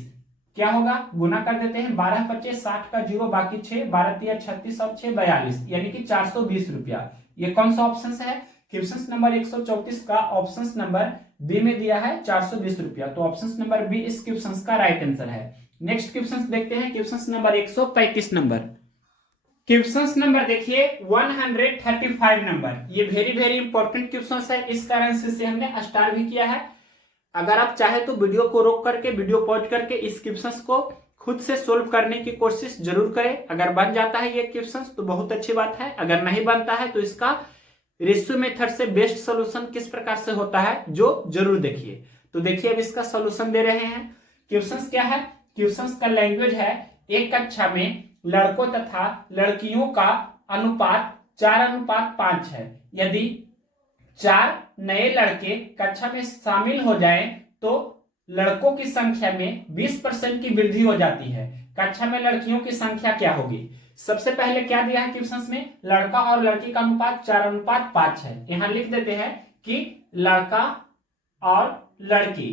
क्या होगा, गुना कर देते हैं 12 × 25 60 का 0 बाकी 6 12 × 3 36 और 6 42 यानी कि 420 रुपया। ये कौन सा ऑप्शन है, क्वेश्चन नंबर 134 का ऑप्शन नंबर बी में दिया है 420 रुपया। तो ऑप्शन नंबर बी इस क्वेश्चन का राइट आंसर है। नेक्स्ट क्वेश्चन देखते हैं, question number 135 number. Question number देखिए 135 नंबर, ये वेरी इंपॉर्टेंट क्वेश्चन है, इस कारण से हमने स्टार भी किया है। अगर आप चाहे तो वीडियो को रोक करके वीडियो पॉज करके इस क्वेश्चन को खुद से सोल्व करने की कोशिश जरूर करें। अगर बन जाता है ये क्वेश्चन तो बहुत अच्छी बात है, अगर नहीं बनता है तो इसका रेशियो मेथड से बेस्ट सॉल्यूशन किस प्रकार से होता है जो जरूर देखिए। तो देखिए अब इसका सॉल्यूशन दे रहे हैं। क्वेश्चन क्या है, क्वेश्चन का लैंग्वेज है एक कक्षा में लड़कों तथा लड़कियों का अनुपात 4:5 है। यदि 4 नए लड़के कक्षा में शामिल हो जाएं तो लड़कों की संख्या में 20% की वृद्धि हो जाती है। कक्षा में लड़कियों की संख्या क्या होगी। सबसे पहले क्या दिया है क्वेश्चन में, लड़का और लड़की का अनुपात 4:5 है। यहां लिख देते हैं कि लड़का और लड़की,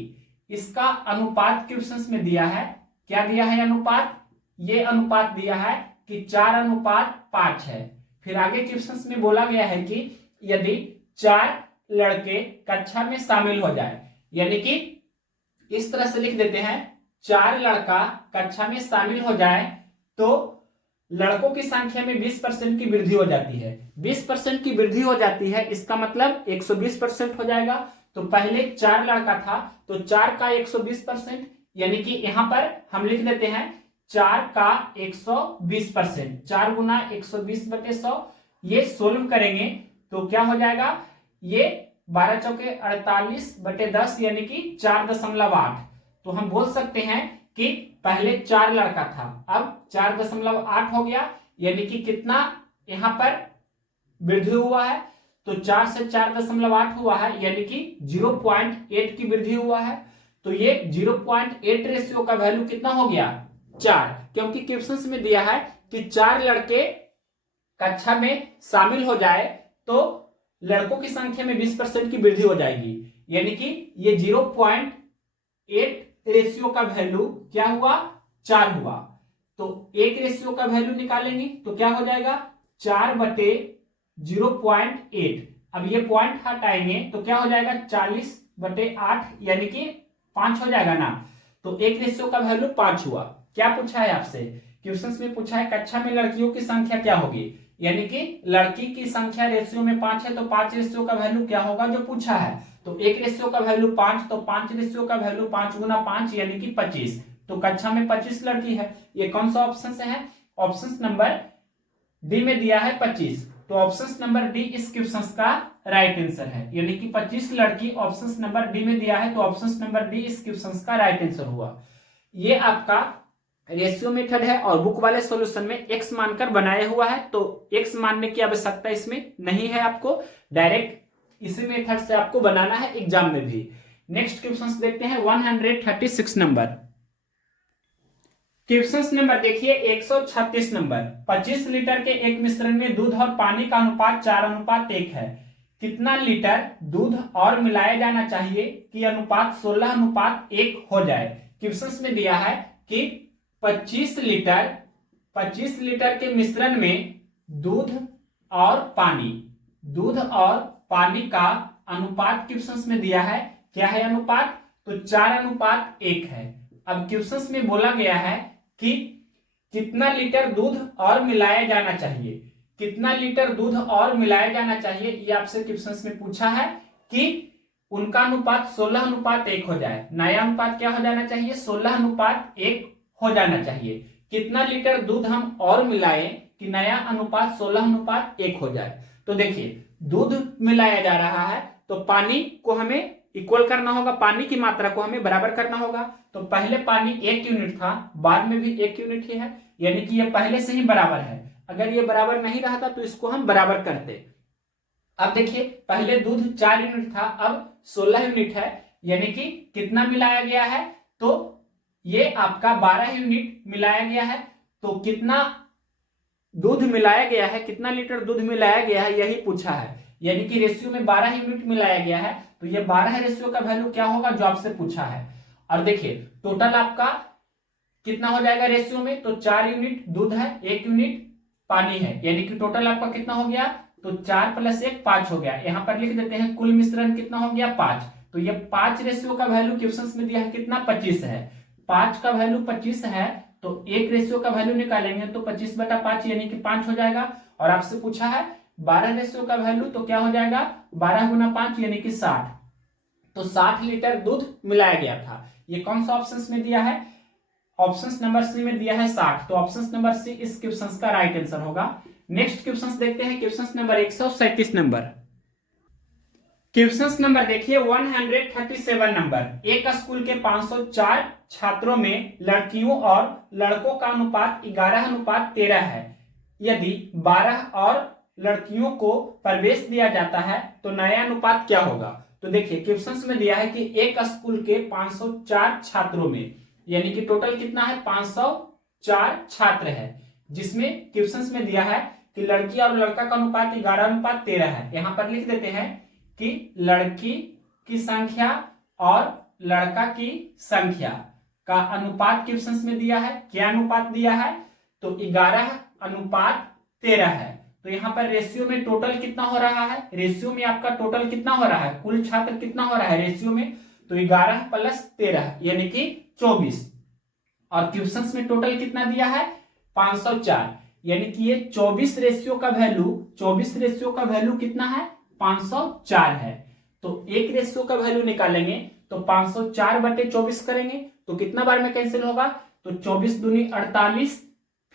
इसका अनुपात क्वेश्चन में दिया है। क्या दिया है अनुपात, ये अनुपात दिया है कि 4:5 है। फिर आगे क्वेश्चन में बोला गया है कि यदि 4 लड़के कक्षा में शामिल हो जाए, यानी कि इस तरह से लिख देते हैं 4 लड़का कक्षा में शामिल हो जाए तो लड़कों की संख्या में 20% की वृद्धि हो जाती है। 20% की वृद्धि हो जाती है, इसका मतलब 120% हो जाएगा। तो पहले 4 लड़का था तो 4 का 120%, यानी कि यहां पर हम लिख देते हैं 4 का 120%, 4 × 120/100। ये सोल्व करेंगे तो क्या हो जाएगा, ये 12 × 4 = 48/10 यानी कि 4.8। तो हम बोल सकते हैं कि पहले 4 लड़का था, अब 4.8 हो गया, यानी कि कितना यहां पर वृद्धि हुआ है, तो 4 से 4.8 हुआ है, यानी कि 0.8 की वृद्धि हुआ है। तो ये 0.8 रेशियो का वैल्यू कितना हो गया 4, क्योंकि क्वेश्चंस में दिया है कि 4 लड़के कक्षा में शामिल हो जाए तो लड़कों की संख्या में 20% की वृद्धि हो जाएगी, यानी कि ये 0.8 रेशियो का वैल्यू क्या हुआ 4 हुआ। तो एक रेशियो का वैल्यू निकालेंगे तो क्या हो जाएगा 4/0.8। अब ये पॉइंट हटाएंगे तो क्या हो जाएगा 40/8, यानी कि 5 हो जाएगा ना। तो एक रेशियो का वैल्यू 5 हुआ। क्या पूछा है आपसे, क्वेश्चंस में पूछा है कक्षा में लड़कियों की संख्या क्या होगी, यानी कि लड़की की संख्या रेशियो में 5 है, तो 5 रेशियो का वैल्यू क्या होगा जो पूछा है। तो एक रेशियो का वैल्यू 5, तो 5 रेशियो का वैल्यू 5 गुना 5 यानी कि 25। तो कक्षा में 25 लड़की है। ये कौन सा ऑप्शन से है, ऑप्शन नंबर डी में दिया है 25, तो ऑप्शन नंबर डी इस क्वेश्चन का राइट आंसर है, यानी कि 25 लड़की ऑप्शन नंबर डी में दिया है, तो ऑप्शन नंबर डी इस क्वेश्चन का राइट आंसर हुआ। ये आपका रेशियो मेथड है और बुक वाले सॉल्यूशन में x मानकर बनाया हुआ है, तो x मानने की आवश्यकता इसमें नहीं है, आपको डायरेक्ट इसी मेथड से आपको बनाना है एग्जाम में भी। नेक्स्ट क्वेश्चन देखते हैं 136 नंबर। क्वेश्चन नंबर देखिए 136 नंबर। 25 लीटर के एक मिश्रण में दूध और पानी का अनुपात 4:1 है। कितना लीटर दूध और मिलाया जाना चाहिए कि अनुपात 16:1 हो जाए। क्वेश्चन में दिया है कि 25 लीटर के मिश्रण में दूध और पानी का अनुपात क्वेश्चन में दिया है, क्या है अनुपात, तो 4:1 है। अब क्वेश्चन में बोला गया है कि कितना लीटर दूध और मिलाया जाना चाहिए, कितना लीटर दूध और मिलाया जाना चाहिए, ये आपसे क्वेश्चन में पूछा है कि उनका अनुपात 16:1 हो जाए। नया अनुपात क्या हो जाना चाहिए 16:1 हो जाना चाहिए। कितना लीटर दूध हम और मिलाएं कि नया अनुपात 16:1 हो जाए। तो देखिए दूध मिलाया जा रहा है तो पानी को हमें इक्वल करना होगा, पानी की मात्रा को हमें बराबर करना होगा। तो पहले पानी 1 यूनिट था, बाद में भी 1 यूनिट ही है, यानी कि ये पहले से ही बराबर है। अगर ये बराबर नहीं रहता तो इसको हम बराबर करते। अब देखिए पहले दूध 4 यूनिट था, अब 16 यूनिट है, यानी कि कितना मिलाया गया है, तो ये आपका 12 यूनिट मिलाया गया है। तो कितना दूध मिलाया गया है, कितना लीटर दूध मिलाया गया है, यही पूछा है, यानी कि रेशियो में 12 यूनिट मिलाया गया है। तो ये 12 रेशियो का वैल्यू क्या होगा जो आपसे पूछा है। और देखिए टोटल आपका कितना हो जाएगा रेशियो में, तो 4 यूनिट दूध है, 1 यूनिट पानी है, यानी कि टोटल आपका कितना हो गया, तो 4 + 1 5 हो गया। यहां पर लिख देते हैं कुल मिश्रण कितना हो गया 5। तो ये 5 रेशियो का वैल्यू क्वेश्चन में दिया है कितना 25 है। 5 का वैल्यू 25 है, तो एक रेशियो का वैल्यू निकालेंगे तो 25/5 यानी कि 5 हो जाएगा। और आपसे पूछा है 12 रेशियो का वैल्यू, तो क्या हो जाएगा 12 गुना 5 यानी कि 60। तो 60 लीटर दूध मिलाया गया था। ये कौन सा ऑप्शन में दिया है, ऑप्शन नंबर सी में दिया है 60, तो ऑप्शन नंबर सी इस क्वेश्चन का राइट आंसर होगा। नेक्स्ट क्वेश्चन देखते हैं question number 137 number. Question number देखिए 137 नंबर। एक स्कूल के 504 छात्रों में लड़कियों और लड़कों का अनुपात 11:13 है। यदि 12 और लड़कियों को प्रवेश दिया जाता है तो नया अनुपात क्या होगा। तो देखिए क्वेश्चन में दिया है कि एक स्कूल के 504 छात्रों में, यानी कि टोटल कितना है 504 छात्र है, जिसमें क्वेश्चन में दिया है कि लड़की और लड़का का अनुपात 11:13 है। यहां पर लिख देते हैं कि लड़की की संख्या और लड़का की संख्या का अनुपात क्वेश्चन में दिया है। क्या अनुपात दिया है, तो 11:13 है। तो यहाँ पर रेशियो में टोटल कितना हो रहा है, रेशियो में आपका टोटल कितना हो रहा है, कुल छात्र कितना हो रहा है रेशियो में, तो 11 + 13 यानी कि 24। और क्वेश्चन में टोटल कितना दिया है 504, यानी कि ये 24 रेशियो का वैल्यू कितना है 504 है। तो एक रेशियो का वैल्यू निकालेंगे तो 504/24 करेंगे तो कितना बार में कैंसिल होगा, तो 24 दूनी 48,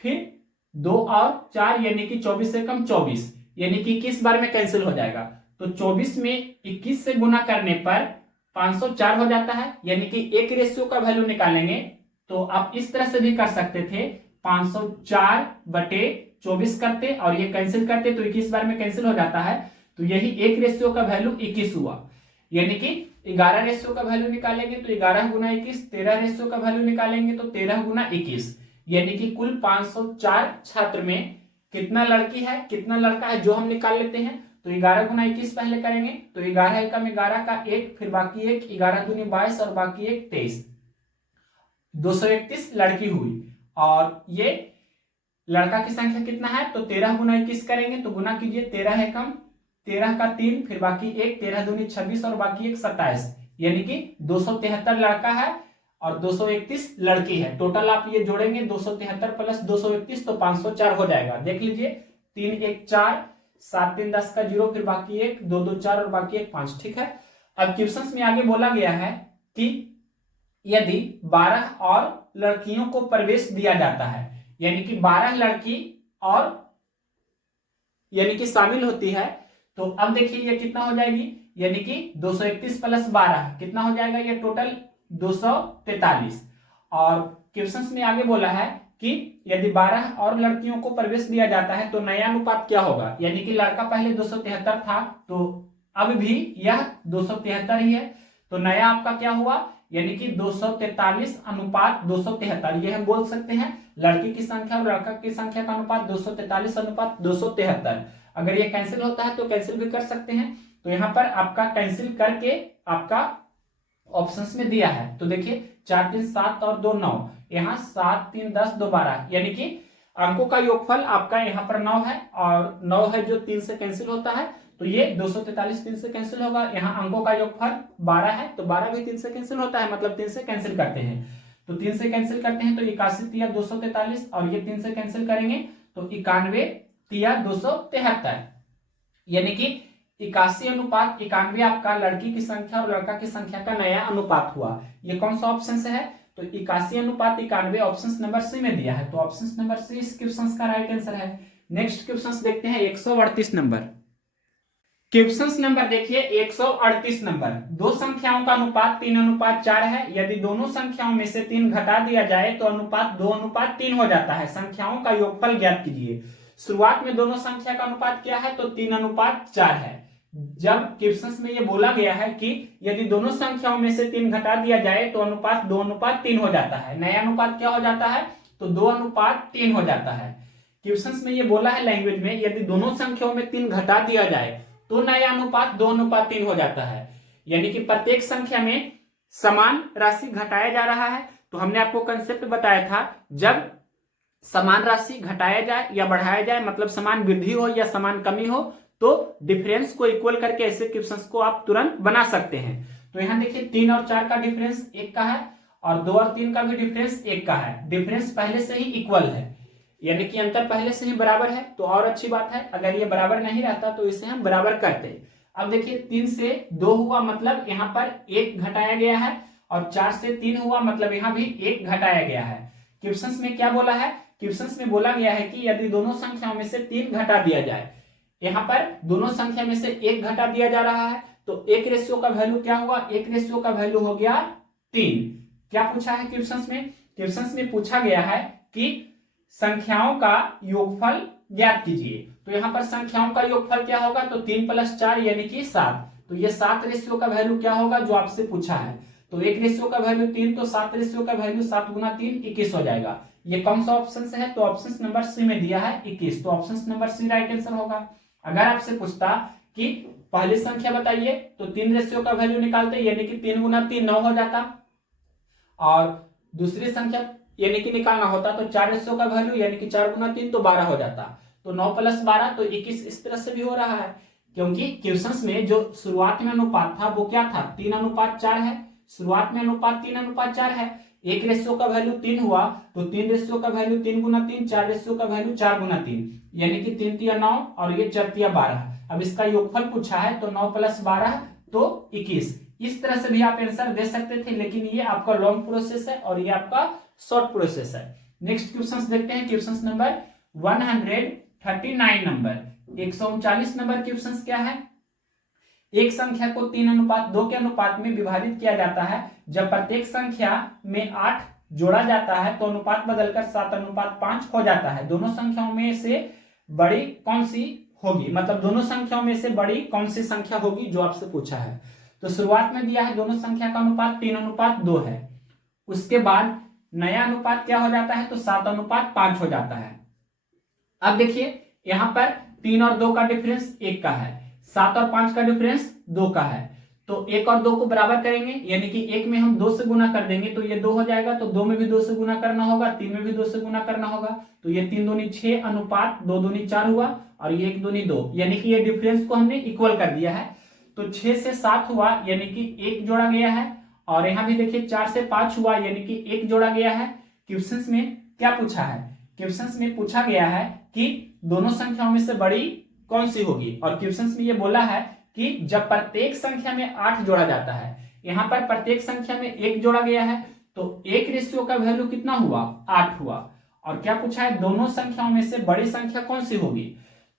फिर 2 और 4 यानी कि 24 से कम 24, यानी कि 21 बार में कैंसिल हो जाएगा। तो 24 में 21 से गुना करने पर 504 हो जाता है, यानी कि एक रेशियो का वैल्यू निकालेंगे तो आप इस तरह से भी कर सकते थे, 504/24 करते और ये कैंसिल करते तो 21 बार में कैंसिल हो जाता है, तो यही एक रेशियो का वैल्यू 21 हुआ। यानी कि 11 रेशियो का वैल्यू निकालेंगे तो 11 गुना 21, 13 रेशियो का वैल्यू निकालेंगे तो 13 गुना 21, यानी कि कुल 504 छात्र में कितना लड़की है कितना लड़का है जो हम निकाल लेते हैं। तो 11 गुना 21 पहले करेंगे तो 11 एकम 11 का 1, फिर बाकी 1, 11 दूनी 22 और बाकी 1 23, 231 लड़की हुई। और ये लड़का की संख्या कितना है, तो 13 गुना 21 करेंगे तो गुना कीजिए, 13 एकम 13 का 3, फिर बाकी 1, 13 दूनी 26 और बाकी 1 27, यानी कि 273 लड़का है और 231 लड़की है। टोटल आप ये जोड़ेंगे 273 प्लस 231 तो 504 हो जाएगा। देख लीजिए, 3 1 4, 7 3 10 का 0, फिर बाकी 1, 2 2 4 और बाकी 1 5। ठीक है। अब क्वेश्चंस में आगे बोला गया है कि यदि 12 और लड़कियों को प्रवेश दिया जाता है, यानी कि 12 लड़की और यानी कि शामिल होती है, तो अब देखिए ये कितना हो जाएगी, यानी कि 231 प्लस 12 कितना हो जाएगा, ये टोटल 243। और क्वेश्चंस में आगे बोला है कि यदि 12 और लड़कियों को प्रवेश दिया जाता है तो नया अनुपात क्या होगा, यानी कि लड़का पहले 273 था तो अब भी यह 273 ही है, तो नया आपका क्या हुआ, यानी कि 243/273। ये हम बोल सकते हैं लड़की की संख्या और लड़का की संख्या का अनुपात 243/273। अगर ये कैंसिल होता है तो कैंसिल भी कर सकते हैं, तो यहां पर आपका कैंसिल करके आपका ऑप्शंस में दिया है। तो देखिए 4 3 7 और 2 9, यहाँ 7 3 10 2 12, यानी कि अंकों का योगफल आपका यहाँ पर 9 है और 9 है जो 3 से कैंसिल होता है, तो ये 243 3 से कैंसिल होगा। यहाँ अंकों का योगफल 12 है तो 12 भी 3 से कैंसिल होता है, मतलब 3 से कैंसिल करते हैं, तो 3 से कैंसिल करते हैं तो 81 तिया 243 और ये 3 से कैंसिल करेंगे तो 91 तिया 273, यानी कि 81/91 आपका लड़की की संख्या और लड़का की संख्या का नया अनुपात हुआ। ये कौन सा ऑप्शन से है, तो 81/91 ऑप्शन नंबर सी में दिया है, तो ऑप्शन नंबर सी इस क्वेश्चन का राइट आंसर है। नेक्स्ट क्वेश्चन देखते हैं 138 नंबर। क्वेश्चन नंबर देखिए 138 नंबर, दो संख्याओं का अनुपात 3:4 है, यदि दोनों संख्याओं में से 3 घटा दिया जाए तो अनुपात 2:3 हो जाता है, संख्याओं का योगफल ज्ञात कीजिए। शुरुआत में दोनों संख्या का अनुपात क्या है, तो 3:4 है। जब क्वेश्चन में ये बोला गया है कि यदि दोनों संख्याओं में से 3 घटा दिया जाए तो अनुपात 2:3 हो जाता है, नया अनुपात क्या हो जाता है, तो 2:3 हो जाता है। क्वेश्चन में ये बोला है लैंग्वेज में, यदि दोनों संख्याओं में 3 घटा दिया जाए तो नया अनुपात 2:3 हो जाता है, यानी कि प्रत्येक संख्या में समान राशि घटाया जा रहा है। तो हमने आपको कंसेप्ट बताया था, जब समान राशि घटाया जाए या बढ़ाया जाए, मतलब समान वृद्धि हो या समान कमी हो, तो डिफरेंस को इक्वल करके ऐसे क्वेश्चंस को आप तुरंत बना सकते हैं। तो यहां देखिए 3 और 4 का डिफरेंस 1 का है और 2 और 3 का भी डिफरेंस 1 का है, डिफरेंस पहले से ही इक्वल है, यानी कि अंतर पहले से ही बराबर है, तो और अच्छी बात है। अगर ये बराबर नहीं रहता तो इसे हम बराबर करते। अब देखिए 3 से 2 हुआ, मतलब यहाँ पर 1 घटाया गया है, और 4 से 3 हुआ, मतलब यहाँ भी 1 घटाया गया है। क्वेश्चन में क्या बोला है, क्वेश्चन में बोला गया है कि यदि दोनों संख्याओं में से 3 घटा दिया जाए, यहाँ पर दोनों संख्या में से 1 घटा दिया जा रहा है, तो 1 रेशियो का वैल्यू क्या हुआ, 1 रेशियो का वैल्यू हो गया 3। क्या पूछा है क्वेश्चन में, क्वेश्चन में पूछा गया है कि संख्याओं का योगफल ज्ञात कीजिए। तो यहाँ पर संख्याओं का योगफल क्या होगा, तो 3 + 4 यानी कि 7, तो ये 7 रेशियो का वैल्यू क्या होगा जो आपसे पूछा है। तो 1 रेशियो का वैल्यू 3, तो 7 रेशियो का वैल्यू 7 × 3 21 हो जाएगा। ये कौन सा ऑप्शन से है, तो ऑप्शन नंबर सी में दिया है 21, तो option number C right answer होगा। अगर आपसे पूछता कि पहली संख्या बताइए, तो 3 रेशियो का वैल्यू निकालते, यानी कि 3 × 3 9 हो जाता, और दूसरी संख्या यानी कि निकालना होता तो 4 रेशियो का वैल्यू, यानी कि 4 × 3 तो 12 हो जाता, तो 9 + 12 तो 21, इस तरह से भी हो रहा है, क्योंकि क्वेश्चंस में जो शुरुआत में अनुपात था वो क्या था, 3:4 है, शुरुआत में अनुपात 3:4 है। 1 रेशियो का वैल्यू 3 हुआ, तो 3 रेशियो का वैल्यू 3 × 3, 4 रेशियो का वैल्यू 4 × 3, यानी कि 3 × 9 और ये 4 × 12। अब इसका योगफल पूछा है, तो 9 + 12 तो 21। इस तरह से भी आप आंसर दे सकते थे, लेकिन ये आपका लॉन्ग प्रोसेस है और ये आपका शॉर्ट प्रोसेस है। नेक्स्ट क्वेश्चन देखते हैं, question number 139 number, 139 number question क्या है। एक संख्या को 3:2 के अनुपात में विभाजित किया जाता है। जब प्रत्येक संख्या में 8 जोड़ा जाता है तो अनुपात बदलकर 7:5 हो जाता है। दोनों संख्याओं में से बड़ी कौन सी होगी, मतलब दोनों संख्याओं में से बड़ी कौन सी संख्या होगी जो आपसे पूछा है। तो शुरुआत में दिया है दोनों संख्या का अनुपात 3:2 है। उसके बाद नया अनुपात क्या हो जाता है, तो 7:5 हो जाता है। अब देखिए यहां पर 3 और 2 का डिफरेंस 1 का है, 7 और 5 का डिफरेंस 2 का है। तो 1 और 2 को बराबर करेंगे, यानी कि 1 में हम 2 से गुना कर देंगे तो ये 2 हो जाएगा। तो 2 में भी 2 से गुना करना होगा, 3 में भी 2 से गुना करना होगा। तो ये 3 दूनी 6 अनुपात 2 दूनी 4 हुआ और ये 1 दूनी 2, यानी कि ये डिफरेंस को हमने इक्वल कर दिया है। तो 6 से 7 हुआ यानी कि 1 जोड़ा गया है, और यहां भी देखिए 4 से 5 हुआ यानी कि 1 जोड़ा गया है। क्वेश्चंस में क्या पूछा है, क्वेश्चंस में पूछा गया है कि दोनों संख्याओं में से बड़ी कौन सी होगी, और क्वेश्चंस में ये बोला है कि जब प्रत्येक संख्या में 8 जोड़ा जाता है। यहां पर प्रत्येक संख्या में 1 जोड़ा गया है तो 1 रेशियो का वैल्यू कितना हुआ, 8 हुआ। और क्या पूछा है, दोनों संख्याओं में से बड़ी संख्या कौन सी होगी।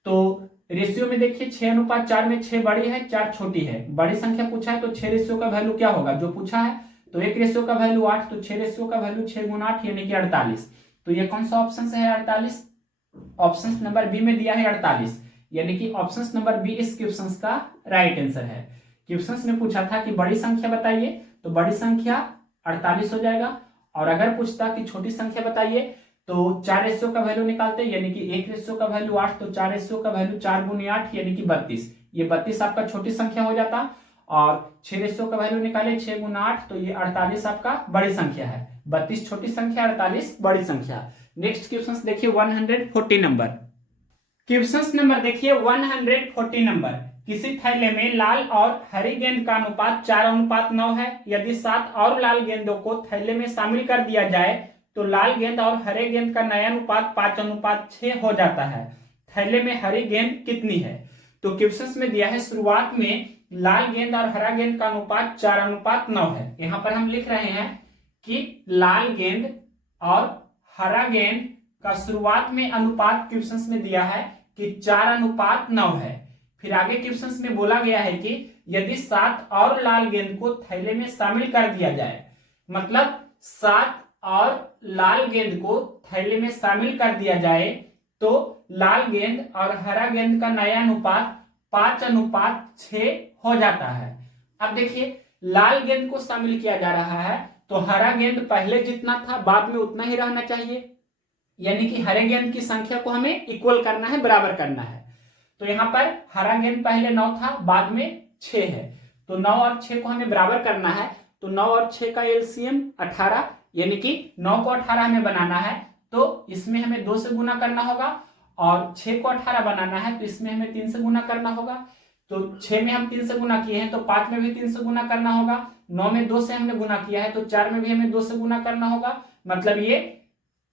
तो रेशियो में देखिए 6:4 में 6 बड़ी है, 4 छोटी है। बड़ी संख्या पूछा है तो 6 रेशियो का वैल्यू क्या होगा जो पूछा है, तो 1 रेशियो का वैल्यू 8, तो 6 रेशियो का वैल्यू 6 गुना 8 यानी कि 48। तो ये कौन सा ऑप्शन है 48, ऑप्शन नंबर बी में दिया है 48, यानी कि ऑप्शन नंबर बी इस क्वेश्चन का राइट आंसर है। क्वेश्चन में पूछा था कि बड़ी संख्या बताइए, तो बड़ी संख्या 48 हो जाएगा। और अगर पूछता कि छोटी संख्या बताइए तो 4 रेशियो का वैल्यू निकालते, यानी कि 1 रेशियो का वैल्यू 8, तो 4 रेशियो का वैल्यू 4 गुनी 8 यानी कि 32। ये 32 आपका छोटी संख्या हो जाता। और 6 रेशियो का वैल्यू निकाले 6 गुना 8, तो ये 48 आपका बड़ी संख्या है। 32 छोटी संख्या, 48 बड़ी संख्या। नेक्स्ट क्वेश्चन देखिए 140 नंबर। क्वेश्चन नंबर देखिए 140 नंबर। किसी थैले में लाल और हरी गेंद का अनुपात 4:9 है। यदि 7 और लाल गेंदों को थैले में शामिल कर दिया जाए तो लाल गेंद और हरे गेंद का नया अनुपात 5:6 हो जाता है। थैले में हरी गेंद कितनी है। तो क्वेश्चन में दिया है शुरुआत में लाल गेंद और हरा गेंद का अनुपात 4:9 है। यहां पर हम लिख रहे हैं कि लाल गेंद और हरा गेंद का शुरुआत में अनुपात क्वेश्चन में दिया है कि 4:9 है। फिर आगे क्वेश्चन में बोला गया है कि यदि 7 और लाल गेंद को थैले में शामिल कर दिया जाए, मतलब 7 और लाल गेंद को थैले में शामिल कर दिया जाए तो लाल गेंद और हरा गेंद का नया अनुपात 5:6 हो जाता है। अब देखिए लाल गेंद को शामिल किया जा रहा है तो हरा गेंद पहले जितना था बाद में उतना ही रहना चाहिए, यानी कि हरे गेंद की संख्या को हमें इक्वल करना है, बराबर करना है। तो यहां पर हरा गेंद पहले 9 था, बाद में 6 है, तो 9 और 6 को हमें बराबर करना है। तो 9 और 6 का एलसीएम 18, यानी कि 9 को 18 हमें बनाना है तो इसमें हमें 2 से गुना करना होगा, और 6 को 18 बनाना है तो इसमें हमें 3 से गुना करना होगा। तो 6 में हम 3 से गुना किए हैं तो 5 में भी 3 से गुना करना होगा। 9 में 2 से हमने गुना किया है तो 4 में भी हमें 2 से गुना करना होगा। मतलब ये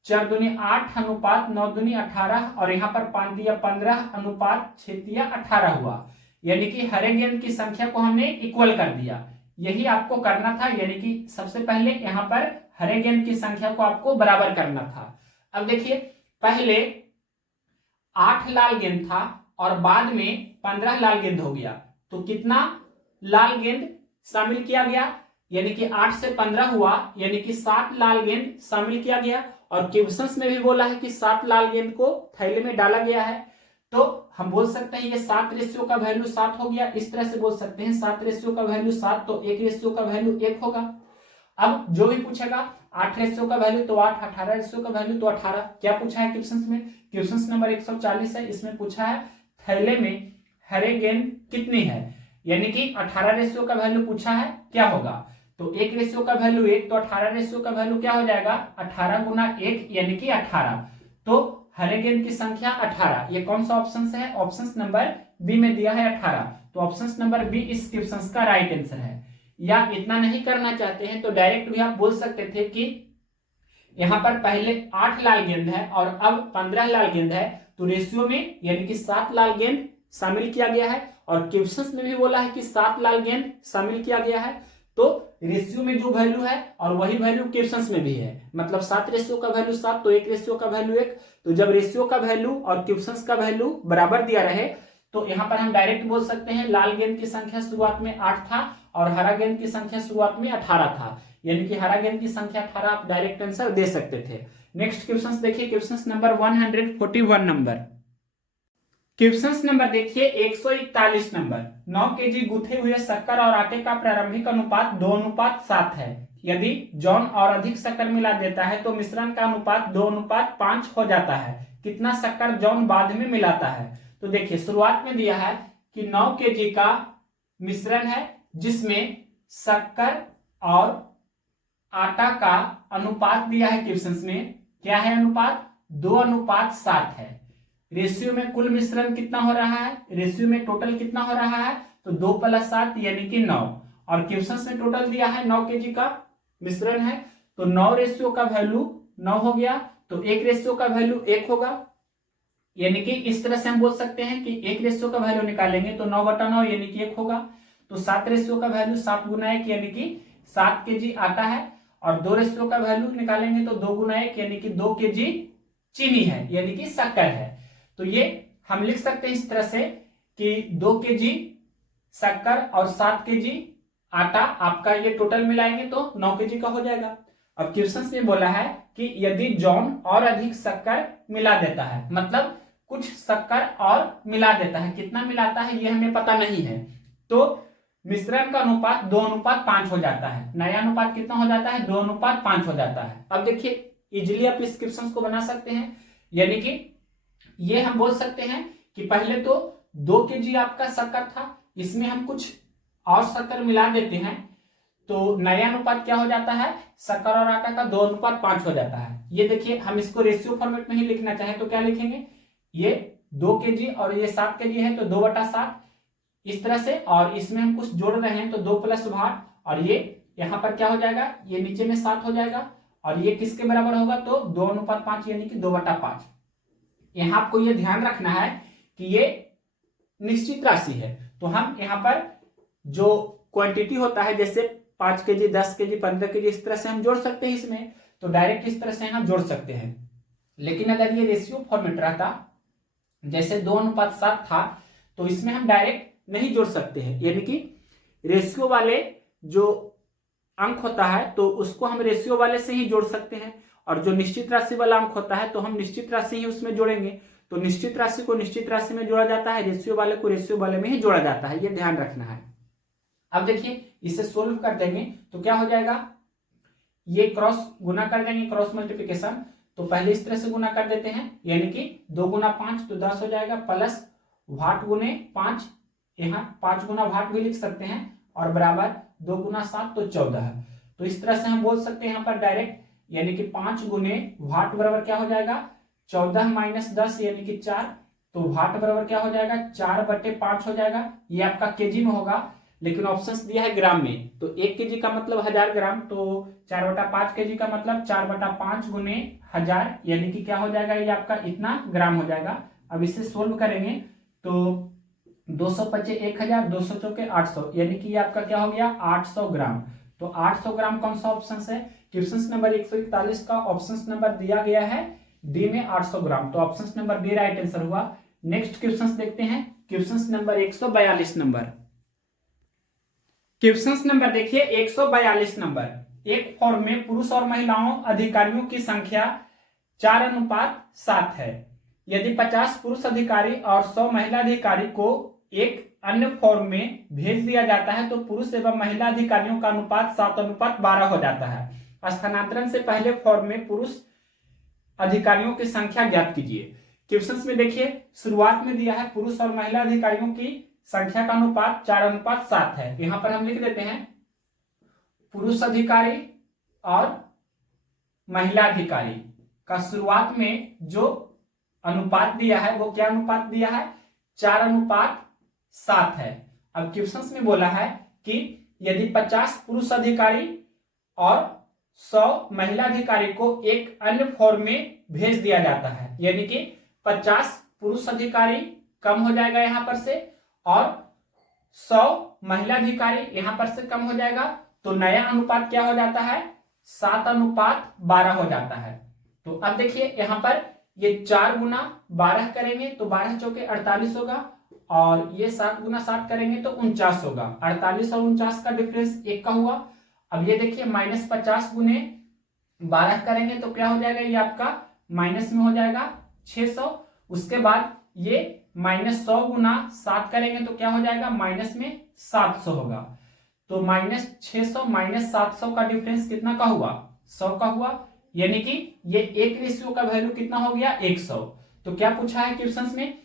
4 दूनी 8 अनुपात 9 दूनी 18, और यहाँ पर 5 दिया 15 अनुपात 6 दिया 18 हुआ, यानी कि हरे गेंद की संख्या को हमने इक्वल कर दिया। यही आपको करना था, यानी कि सबसे पहले यहाँ पर हरे गेंद की संख्या को आपको बराबर करना था। अब देखिए पहले 8 लाल गेंद था और बाद में 15 लाल गेंद हो गया, तो कितना लाल गेंद शामिल किया गया, यानी कि 8 से 15 हुआ, यानी कि 7 लाल गेंद शामिल किया गया। और क्वेश्चंस में भी बोला है कि 7 लाल गेंद को थैले में डाला गया है, तो हम बोल सकते हैं ये 7 रेशियो का वैल्यू 7 हो गया। इस तरह से बोल सकते हैं 7 रेशियो का वैल्यू 7, तो 1 रेशियो का वैल्यू 1 होगा। अब जो भी पूछेगा 8 रेशियो का वैल्यू तो 8, 18 रेशियो का वैल्यू तो 18। क्या पूछा है क्वेश्चन में, क्वेश्चन नंबर 140 है, इसमें पूछा है थैले में हरे गेंद कितनी है, यानी कि 18 रेशियो का वैल्यू पूछा है, क्या होगा। तो 1 रेशियो का वैल्यू 1, तो 18 रेशियो का वैल्यू क्या हो जाएगा, 18 गुना 1 यानी कि 18। तो हरे गेंद की संख्या 18। ये कौन सा ऑप्शन है, ऑप्शन नंबर बी में दिया है 18, तो ऑप्शन नंबर बी इस क्वेश्चन का राइट आंसर है। या इतना नहीं करना चाहते हैं तो डायरेक्ट भी आप बोल सकते थे कि यहां पर पहले 8 लाल गेंद है और अब 15 लाल गेंद है, तो रेशियो में यानी कि 7 लाल गेंद शामिल किया गया है। और क्वेश्चन में भी बोला है कि 7 लाल गेंद शामिल किया गया है, तो रेशियो में जो वैल्यू है और वही वैल्यू क्वेश्चंस में भी है, मतलब 7 रेशियो का वैल्यू 7 तो 1 रेशियो का वैल्यू 1। तो जब रेशियो का वैल्यू और क्वेश्चंस का वैल्यू बराबर दिया रहे तो यहाँ पर हम डायरेक्ट बोल सकते हैं लाल गेंद की संख्या शुरुआत में 8 था और हरा गेंद की संख्या शुरुआत में 18 था, यानी कि हरा गेंद की संख्या 18 आप डायरेक्ट आंसर दे सकते थे। नेक्स्ट क्वेश्चन देखिए, question number 141 number. Question number देखिए 141 नंबर। 9 केजी गुथे हुए शक्कर और आटे का प्रारंभिक अनुपात 2:7 है। यदि जॉन और अधिक शक्कर मिला देता है तो मिश्रण का अनुपात 2:5 हो जाता है। कितना शक्कर जॉन बाद में मिलाता है? तो देखिए शुरुआत में दिया है कि 9 केजी का मिश्रण है जिसमें शक्कर और आटा का अनुपात दिया है। क्वेश्चन में क्या है अनुपात? 2:7 है। रेशियो में कुल मिश्रण कितना हो रहा है? रेशियो में टोटल कितना हो रहा है? तो 2 + 7 यानी कि 9। और क्वेश्चन में टोटल दिया है 9 केजी का मिश्रण है, तो 9 रेशियो का वैल्यू 9 हो गया, तो 1 रेशियो का वैल्यू 1 होगा। यानी कि इस तरह से हम बोल सकते हैं कि 1 रेशियो का वैल्यू निकालेंगे तो 9/9 यानी कि 1 होगा। तो 7 रेशियो का वैल्यू 7 × 1 यानी कि 7 केजी आटा है। और 2 रेशियो का वैल्यू निकालेंगे तो 2 × 1 यानी कि 2 केजी चीनी है, यानी कि शक्कर है। तो ये हम लिख सकते हैं इस तरह से कि 2 केजी शक्कर और 7 केजी आटा, आपका ये टोटल मिलाएंगे तो 9 केजी का हो जाएगा। अब क्वेश्चन में बोला है कि यदि जॉन और अधिक शक्कर मिला देता है, मतलब कुछ शक्कर और मिला देता है, कितना मिलाता है ये हमें पता नहीं है, तो मिश्रण का अनुपात 2:5 हो जाता है। नया अनुपात कितना हो जाता है? 2:5 हो जाता है। अब देखिए इजिली आप इस क्वेश्चन को बना सकते हैं, यानी कि ये हम बोल सकते हैं कि पहले तो 2 केजी आपका शक्कर था, इसमें हम कुछ और शक्कर मिला देते हैं तो नया अनुपात क्या हो जाता है? शक्कर और आटा का 2:5 हो जाता है। ये देखिए हम इसको रेशियो फॉर्मेट में ही लिखना चाहें तो क्या लिखेंगे? ये 2 केजी और ये 7 केजी है तो 2/7 इस तरह से, और इसमें हम कुछ जोड़ रहे हैं तो 2 + 8 और ये यहाँ पर क्या हो जाएगा? ये नीचे में 7 हो जाएगा और ये किसके बराबर होगा? तो 2:5 यानी कि 2/5। यहाँ आपको ये ध्यान रखना है कि ये निश्चित राशि है, तो हम यहाँ पर जो क्वांटिटी होता है जैसे 5 केजी, 10 केजी, 15 केजी, इस तरह से हम जोड़ सकते हैं इसमें, तो डायरेक्ट इस तरह से यहाँ जोड़ सकते हैं। लेकिन अगर ये रेशियो फॉर्मेट रहता जैसे 2:7 था तो इसमें हम डायरेक्ट नहीं जोड़ सकते हैं, यानी कि रेशियो वाले जो अंक होता है तो उसको हम रेशियो वाले से ही जोड़ सकते हैं, और जो निश्चित राशि वाला अंक होता है तो हम निश्चित राशि ही उसमें जोड़ेंगे। तो निश्चित राशि को निश्चित राशि में जोड़ा जाता है, रेशियो वाले को रेशियो वाले में ही जोड़ा जाता है, ये ध्यान रखना है। अब देखिए इसे सोल्व कर देंगे तो क्या हो जाएगा? ये क्रॉस गुना कर देंगे, क्रॉस मल्टीप्लिकेशन। तो पहले इस तरह से गुना कर देते हैं, यानी कि 2 × 5 तो 10 हो जाएगा, प्लस वाट गुने 5, यहाँ 5 गुना वाट भी लिख सकते हैं, और बराबर 2 × 7 तो 14 है। तो इस तरह से हम बोल सकते हैं यहाँ पर डायरेक्ट, यानी कि 5 गुने वाट बराबर क्या हो जाएगा? 14 - 10 यानी कि 4। तो वाट बराबर क्या हो जाएगा? 4/5 हो जाएगा। ये आपका केजी में होगा, लेकिन ऑप्शंस दिया है ग्राम में, तो 1 केजी का मतलब 1000 ग्राम, तो 4/5 केजी का मतलब 4/5 गुने 1000 यानी कि क्या हो जाएगा? ये आपका इतना ग्राम हो जाएगा। अब इसे सोल्व करेंगे तो 200 × 5 1000, 200 × 4 800 यानी कि ये आपका क्या हो गया? 800 ग्राम। तो 800 ग्राम कौन सा ऑप्शन है? क्वेश्चन नंबर 141 का ऑप्शन नंबर दिया गया है डी में 800 ग्राम, तो option number B right answer हुआ। नेक्स्ट क्वेश्चन देखते हैं, question number 142 number. Question number देखिए 142 नंबर। एक फॉर्म में पुरुष और महिलाओं अधिकारियों की संख्या 4:7 है। यदि 50 पुरुष अधिकारी और 100 महिला अधिकारी को एक अन्य फॉर्म में भेज दिया जाता है तो पुरुष एवं महिला अधिकारियों का अनुपात 7:12 हो जाता है। स्थानांतरण से पहले फॉर्म में पुरुष अधिकारियों की संख्या ज्ञात कीजिए। क्वेश्चन में देखिए शुरुआत में दिया है पुरुष और महिला अधिकारियों की संख्या का अनुपात 4:7 है। यहां पर हम लिख देते हैं पुरुष अधिकारी और महिला अधिकारी का शुरुआत में जो अनुपात दिया है वो क्या अनुपात दिया है? 4:7 है। अब क्वेश्चन में बोला है कि यदि 50 पुरुष अधिकारी और 100 महिला अधिकारी को एक अन्य फॉर्म में भेज दिया जाता है, यानी कि 50 पुरुष अधिकारी कम हो जाएगा यहां पर से और 100 महिला अधिकारी यहां पर से कम हो जाएगा, तो नया अनुपात क्या हो जाता है? 7:12 हो जाता है। तो अब देखिए यहां पर ये 4 × 12 करेंगे तो 12 × 4 = 48 होगा, और ये 7 गुना 7 करेंगे तो 49 होगा। 48 और 49 का डिफरेंस 1 का हुआ। अब ये देखिए -50 गुने 12 करेंगे तो क्या हो जाएगा, ये आपका माइनस में हो जाएगा 600। उसके बाद ये -100 गुना 7 करेंगे तो क्या हो जाएगा, माइनस में 700 होगा। तो -600 -700 का डिफरेंस कितना का हुआ, 100 का हुआ। यानी कि ये एक रेशियो का वैल्यू कितना हो गया, 100। तो क्या पूछा है क्वेश्चंस में,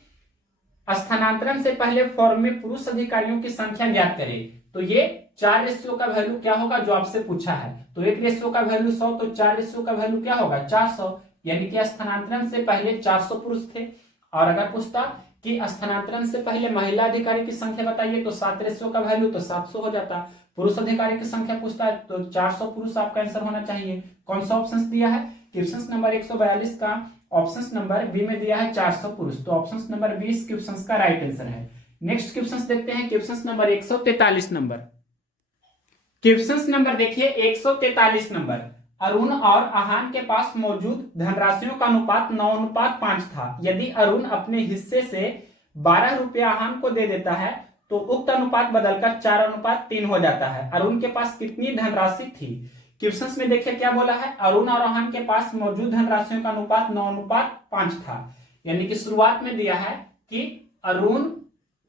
स्थानांतरण से पहले फॉर्म में पुरुष अधिकारियों की संख्या ज्ञात करें। तो ये 4 रेशियो का वैल्यू क्या होगा जो आपसे पूछा है। तो एक रेशियो का वैल्यू 100, तो 4 रेशियो का वैल्यू क्या होगा, 400। यानी कि स्थानांतरण से पहले 400 पुरुष थे। और अगर पूछता कि स्थानांतरण से पहले महिला अधिकारी की संख्या बताइए, तो 7 रेशियो का वैल्यू तो 700 हो जाता। पुरुष अधिकारी की संख्या पूछता है तो 400 पुरुष आपका आंसर होना चाहिए। कौन सा ऑप्शन दिया है, क्वेश्चन नंबर 142 का ऑप्शन नंबर बी में दिया है 400 पुरुष। तो ऑप्शन नंबर 20 क्वेश्चन का राइट आंसर है। नेक्स्ट क्वेश्चन देखते हैं, question number 143 number. Question number देखिए 143 नंबर, अरुण और आहान के पास मौजूद धनराशियों का अनुपात 9:5 था। यदि अरुण अपने हिस्से से 12 रुपया आहान को दे देता है तो उक्त अनुपात बदलकर 4:3 हो जाता है। अरुण के पास कितनी धनराशि थी। क्वेश्चन में देखिए क्या बोला है, अरुण और आहान के पास मौजूद धनराशियों का अनुपात 9:5 था। यानी कि शुरुआत में दिया है कि अरुण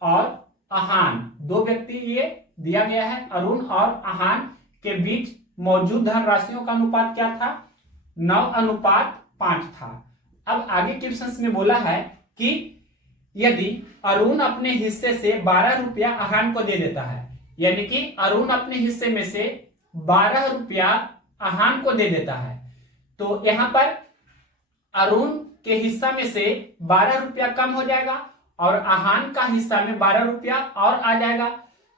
और आहान, दो व्यक्ति ये दिया गया है, अरुण और आहान के बीच मौजूद धनराशियों का अनुपात क्या था, 9:5 था। अब आगे क्वेश्चन में बोला है कि यदि अरुण अपने हिस्से से 12 रुपया आहान को दे देता है, यानी कि अरुण अपने हिस्से में से 12 रुपया आहान को दे देता है, तो यहां पर अरुण के हिस्सा में से 12 रुपया कम हो जाएगा और आहान का हिस्सा में 12 रुपया और आ जाएगा।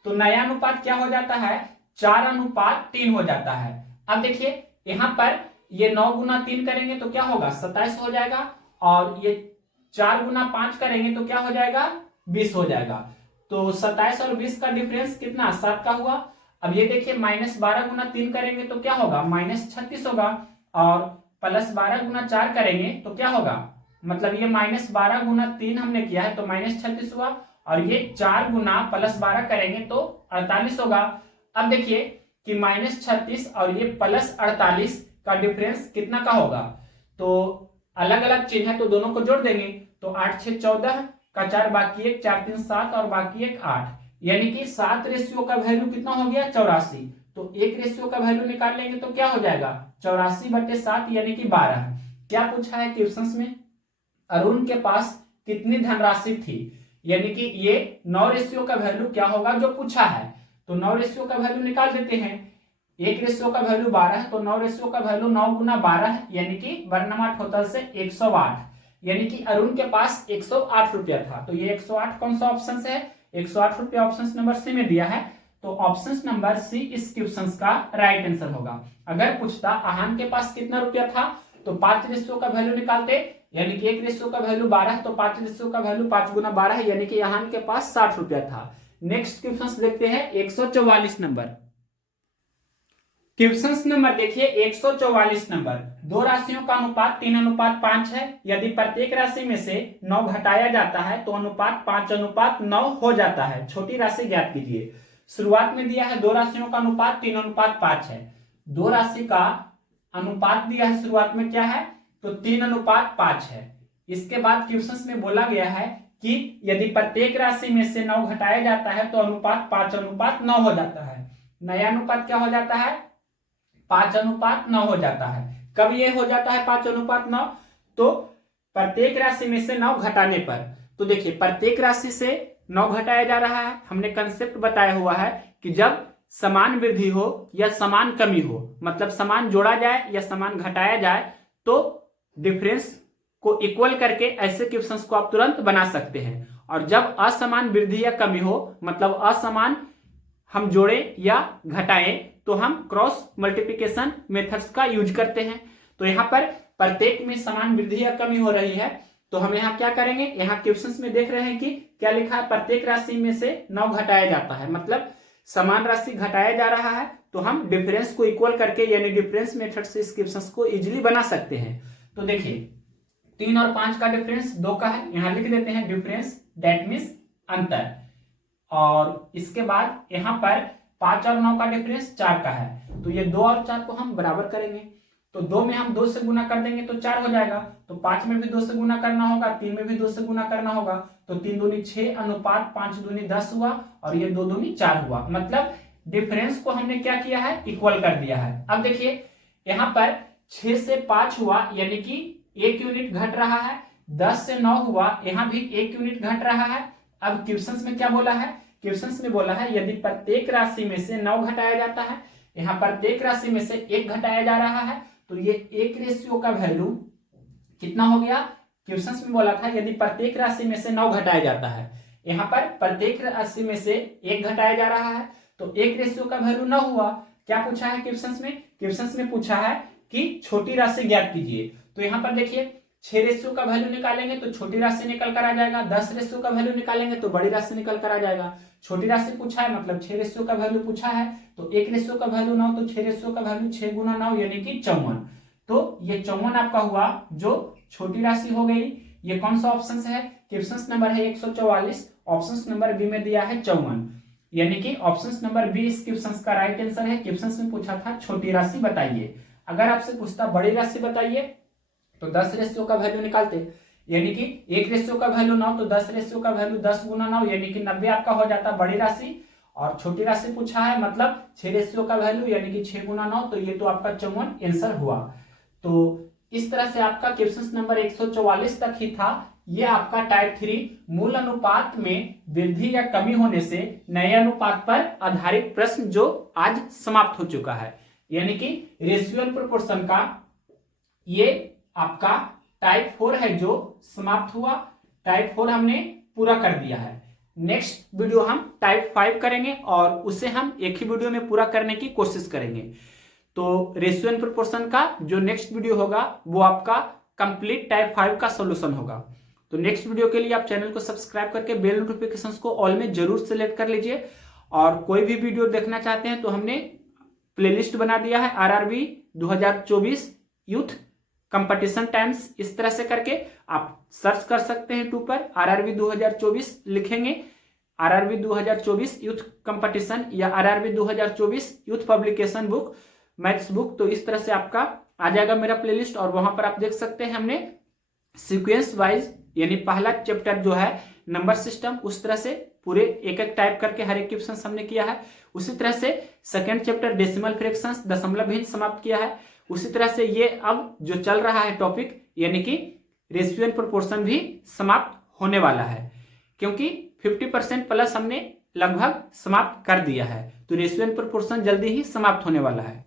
तो नया अनुपात क्या हो जाता है, 4:3 हो जाता है। अब देखिए यहां पर ये 9 गुना 3 करेंगे तो क्या होगा, 27 हो जाएगा। और ये 4 गुना 5 करेंगे तो क्या हो जाएगा, 20 हो जाएगा। तो 27 और 20 का डिफरेंस कितना, 7 का हुआ। अब ये देखिए -12 गुना 3 करेंगे तो क्या होगा, -36 होगा। और +12 गुना 4 करेंगे तो क्या होगा, मतलब ये -12 गुना 3 हमने किया है तो -36 हुआ। और ये 4 गुना +12 करेंगे तो 48 होगा। अब देखिए कि -36 और ये +48 का डिफरेंस कितना का होगा, तो अलग अलग चिन्ह है तो दोनों को जोड़ देंगे। तो 8 6 14 का 4 बाकी 1, 4 3 7 और बाकी 1 8, यानी कि 7 रेशियो का वैल्यू कितना हो गया, 84। तो एक रेशियो का वैल्यू निकाल लेंगे तो क्या हो जाएगा, 84/7 यानी कि 12। क्या पूछा है क्वेश्चन में, अरुण के पास कितनी धनराशि थी। यानी कि ये 9 रेशियो का वैल्यू क्या होगा जो पूछा है। तो 9 रेशियो का वैल्यू निकाल देते हैं। एक रेशियो का वैल्यू 12 है तो 9 रेशियो का वैल्यू 9 गुना 12 है, यानी कि वर्णमाला टोटल से 108। यानी कि अरुण के पास 108 रुपया था। तो ये 108 कौन सा ऑप्शन है, 108 रुपया ऑप्शन नंबर सी में दिया है। तो ऑप्शन नंबर सी इस क्वेश्चन का राइट आंसर होगा। अगर पूछता आहान के पास कितना रुपया था तो 5 रेशियो का वैल्यू निकालते, यानी कि एक रेशियो का वैल्यू 12 है तो 5 रेशियो का वैल्यू 5 गुना 12 है, यानी कि आहान के पास 60 रुपया था। नेक्स्ट क्वेश्चन देखते हैं 144 नंबर। क्वेश्चन नंबर देखिए 144 नंबर, दो राशियों का अनुपात 3:5 है। यदि प्रत्येक राशि में से 9 घटाया जाता है तो अनुपात 5:9 हो जाता है। छोटी राशि ज्ञात कीजिए। शुरुआत में दिया है दो राशियों का अनुपात 3:5 है। दो राशि का अनुपात दिया है शुरुआत में क्या है, तो 3:5 है। इसके बाद क्वेश्चन में बोला गया है कि यदि प्रत्येक राशि में से 9 घटाया जाता है तो अनुपात 5:9 हो जाता है। नया अनुपात क्या हो जाता है, 5:9 हो जाता है। कब ये हो जाता है 5:9, तो प्रत्येक राशि में से 9 घटाने पर। तो देखिए प्रत्येक राशि से 9 घटाया जा रहा है। हमने कंसेप्ट बताया हुआ है कि जब समान वृद्धि हो या समान कमी हो, मतलब समान जोड़ा जाए या समान घटाया जाए, तो डिफरेंस को इक्वल करके ऐसे क्वेश्चंस को आप तुरंत बना सकते हैं। और जब असमान वृद्धि या कमी हो, मतलब असमान हम जोड़े या घटाएं, तो हम क्रॉस मल्टीप्लिकेशन मेथड्स का यूज करते हैं। तो यहाँ पर प्रत्येक में समान वृद्धि या कमी हो रही है, तो हम यहाँ क्या करेंगे, यहाँ क्वेश्चंस में देख रहे हैं कि क्या लिखा है, प्रत्येक राशि में से 9 घटाया जाता है, मतलब समान राशि घटाया जा रहा है। तो हम डिफरेंस को इक्वल करके यानी डिफरेंस मेथड से इस क्वेश्चंस को इजीली बना सकते हैं। तो देखिए 3 और 5 का डिफरेंस 2 का है, यहाँ लिख देते हैं डिफरेंस, दैट मीन्स अंतर। और इसके बाद यहाँ पर 5 और 9 का डिफरेंस 4 का है, तो ये 2 और 4 को हम बराबर करेंगे। तो 2 में हम 2 से गुना कर देंगे तो 4 हो जाएगा। तो 5 में भी 2 से गुना करना होगा, 3 में भी 2 से गुना करना होगा। तो 3 दूनी 6 अनुपात 5 दूनी 10 हुआ और ये 2 दूनी 4 हुआ। मतलब डिफरेंस को हमने क्या किया है, इक्वल कर दिया है। अब देखिए यहाँ पर 6 से 5 हुआ यानी कि 1 यूनिट घट रहा है। 10 से 9 हुआ, यहाँ भी 1 यूनिट घट रहा है। अब क्वेश्चंस में क्या बोला है, क्वेश्चंस में बोला है यदि प्रत्येक राशि में से 9 घटाया जाता है, यहाँ प्रत्येक राशि में से 1 घटाया जा रहा है, तो ये 1 रेशियो का वैल्यू कितना हो गया। क्वेश्चंस में बोला था यदि प्रत्येक राशि में से 9 घटाया जाता है, यहाँ पर प्रत्येक राशि में से 1 घटाया जा रहा है, तो 1 रेशियो का वैल्यू 9 हुआ। क्या पूछा है क्वेश्चंस में, क्वेश्चंस में पूछा है कि छोटी राशि ज्ञात कीजिए। तो यहाँ पर देखिए 6 रेशियो का वैल्यू निकालेंगे तो छोटी राशि निकल कर आ जाएगा, 10 रेशियो का वैल्यू निकालेंगे तो बड़ी राशि निकल कर आ जाएगा। छोटी राशि पूछा है मतलब 6 रेशियो का वैल्यू पूछा है, तो 1 रेशियो का वैल्यू 9, तो 6 रेशियो का वैल्यू 6 गुना 9 यानी कि 54। तो ये 54 आपका हुआ जो छोटी राशि हो गई। ये कौन सा ऑप्शन है, क्वेश्चन नंबर है 144, ऑप्शन नंबर बी में दिया है 54, यानी कि ऑप्शन नंबर बी इस क्वेश्चन का राइट आंसर है। क्वेश्चन में पूछा था छोटी राशि बताइए, अगर आपसे पूछता बड़ी राशि बताइए तो 10 रेशियो का वैल्यू निकालते, यानी कि 1 रेशियो का वैल्यू 9, तो 10 रेशियो का वैल्यू 10 गुना 9 यानी कि 90 आपका हो जाता बड़ी राशि। और छोटी राशि पूछा है मतलब 6 रेशियो का वैल्यू यानी कि 6 गुना 9, तो ये तो आपका 54 आंसर हुआ। तो इस तरह से आपका क्वेश्चन नंबर 144 तक ही था। ये आपका टाइप 3 मूल अनुपात में वृद्धि या कमी होने से नए अनुपात पर आधारित प्रश्न जो आज समाप्त हो चुका है, यानी कि रेशियो प्रोपोर्शन का ये आपका टाइप 4 है जो समाप्त हुआ। टाइप 4 हमने पूरा कर दिया है। नेक्स्ट वीडियो हम टाइप 5 करेंगे और उसे हम एक ही वीडियो में पूरा करने की कोशिश करेंगे। तो रेशियो एंड प्रोपोर्शन का जो नेक्स्ट वीडियो होगा वो आपका कंप्लीट टाइप 5 का सॉल्यूशन होगा। तो नेक्स्ट वीडियो के लिए आप चैनल को सब्सक्राइब करके बेल नोटिफिकेशंस को ऑल में जरूर सेलेक्ट कर लीजिए। और कोई भी वीडियो देखना चाहते हैं तो हमने प्लेलिस्ट बना दिया है आरआरबी 2024 यूथ कंपटीशन टाइम्स, इस तरह से करके आप सर्च कर सकते हैं यूट्यूब पर। आरआरबी 2024 लिखेंगे, आरआरबी 2024 यूथ कंपटीशन या RRB 2024 youth publication book, maths book, तो इस तरह से आपका आ जाएगा मेरा प्लेलिस्ट। और वहां पर आप देख सकते हैं हमने सीक्वेंस वाइज यानी पहला चैप्टर जो है नंबर सिस्टम, उस तरह से पूरे एक एक टाइप करके हर एक क्वेश्चन हमने किया है। उसी तरह से सेकंड चैप्टर डेसिमल फ्रैक्शंस दशमलव भिन्न समाप्त किया है। उसी तरह से ये अब जो चल रहा है टॉपिक यानी कि रेशियो एंड प्रोपोर्शन भी समाप्त होने वाला है, क्योंकि 50% प्लस हमने लगभग समाप्त कर दिया है। तो रेशियो एंड प्रोपोर्शन जल्दी ही समाप्त होने वाला है।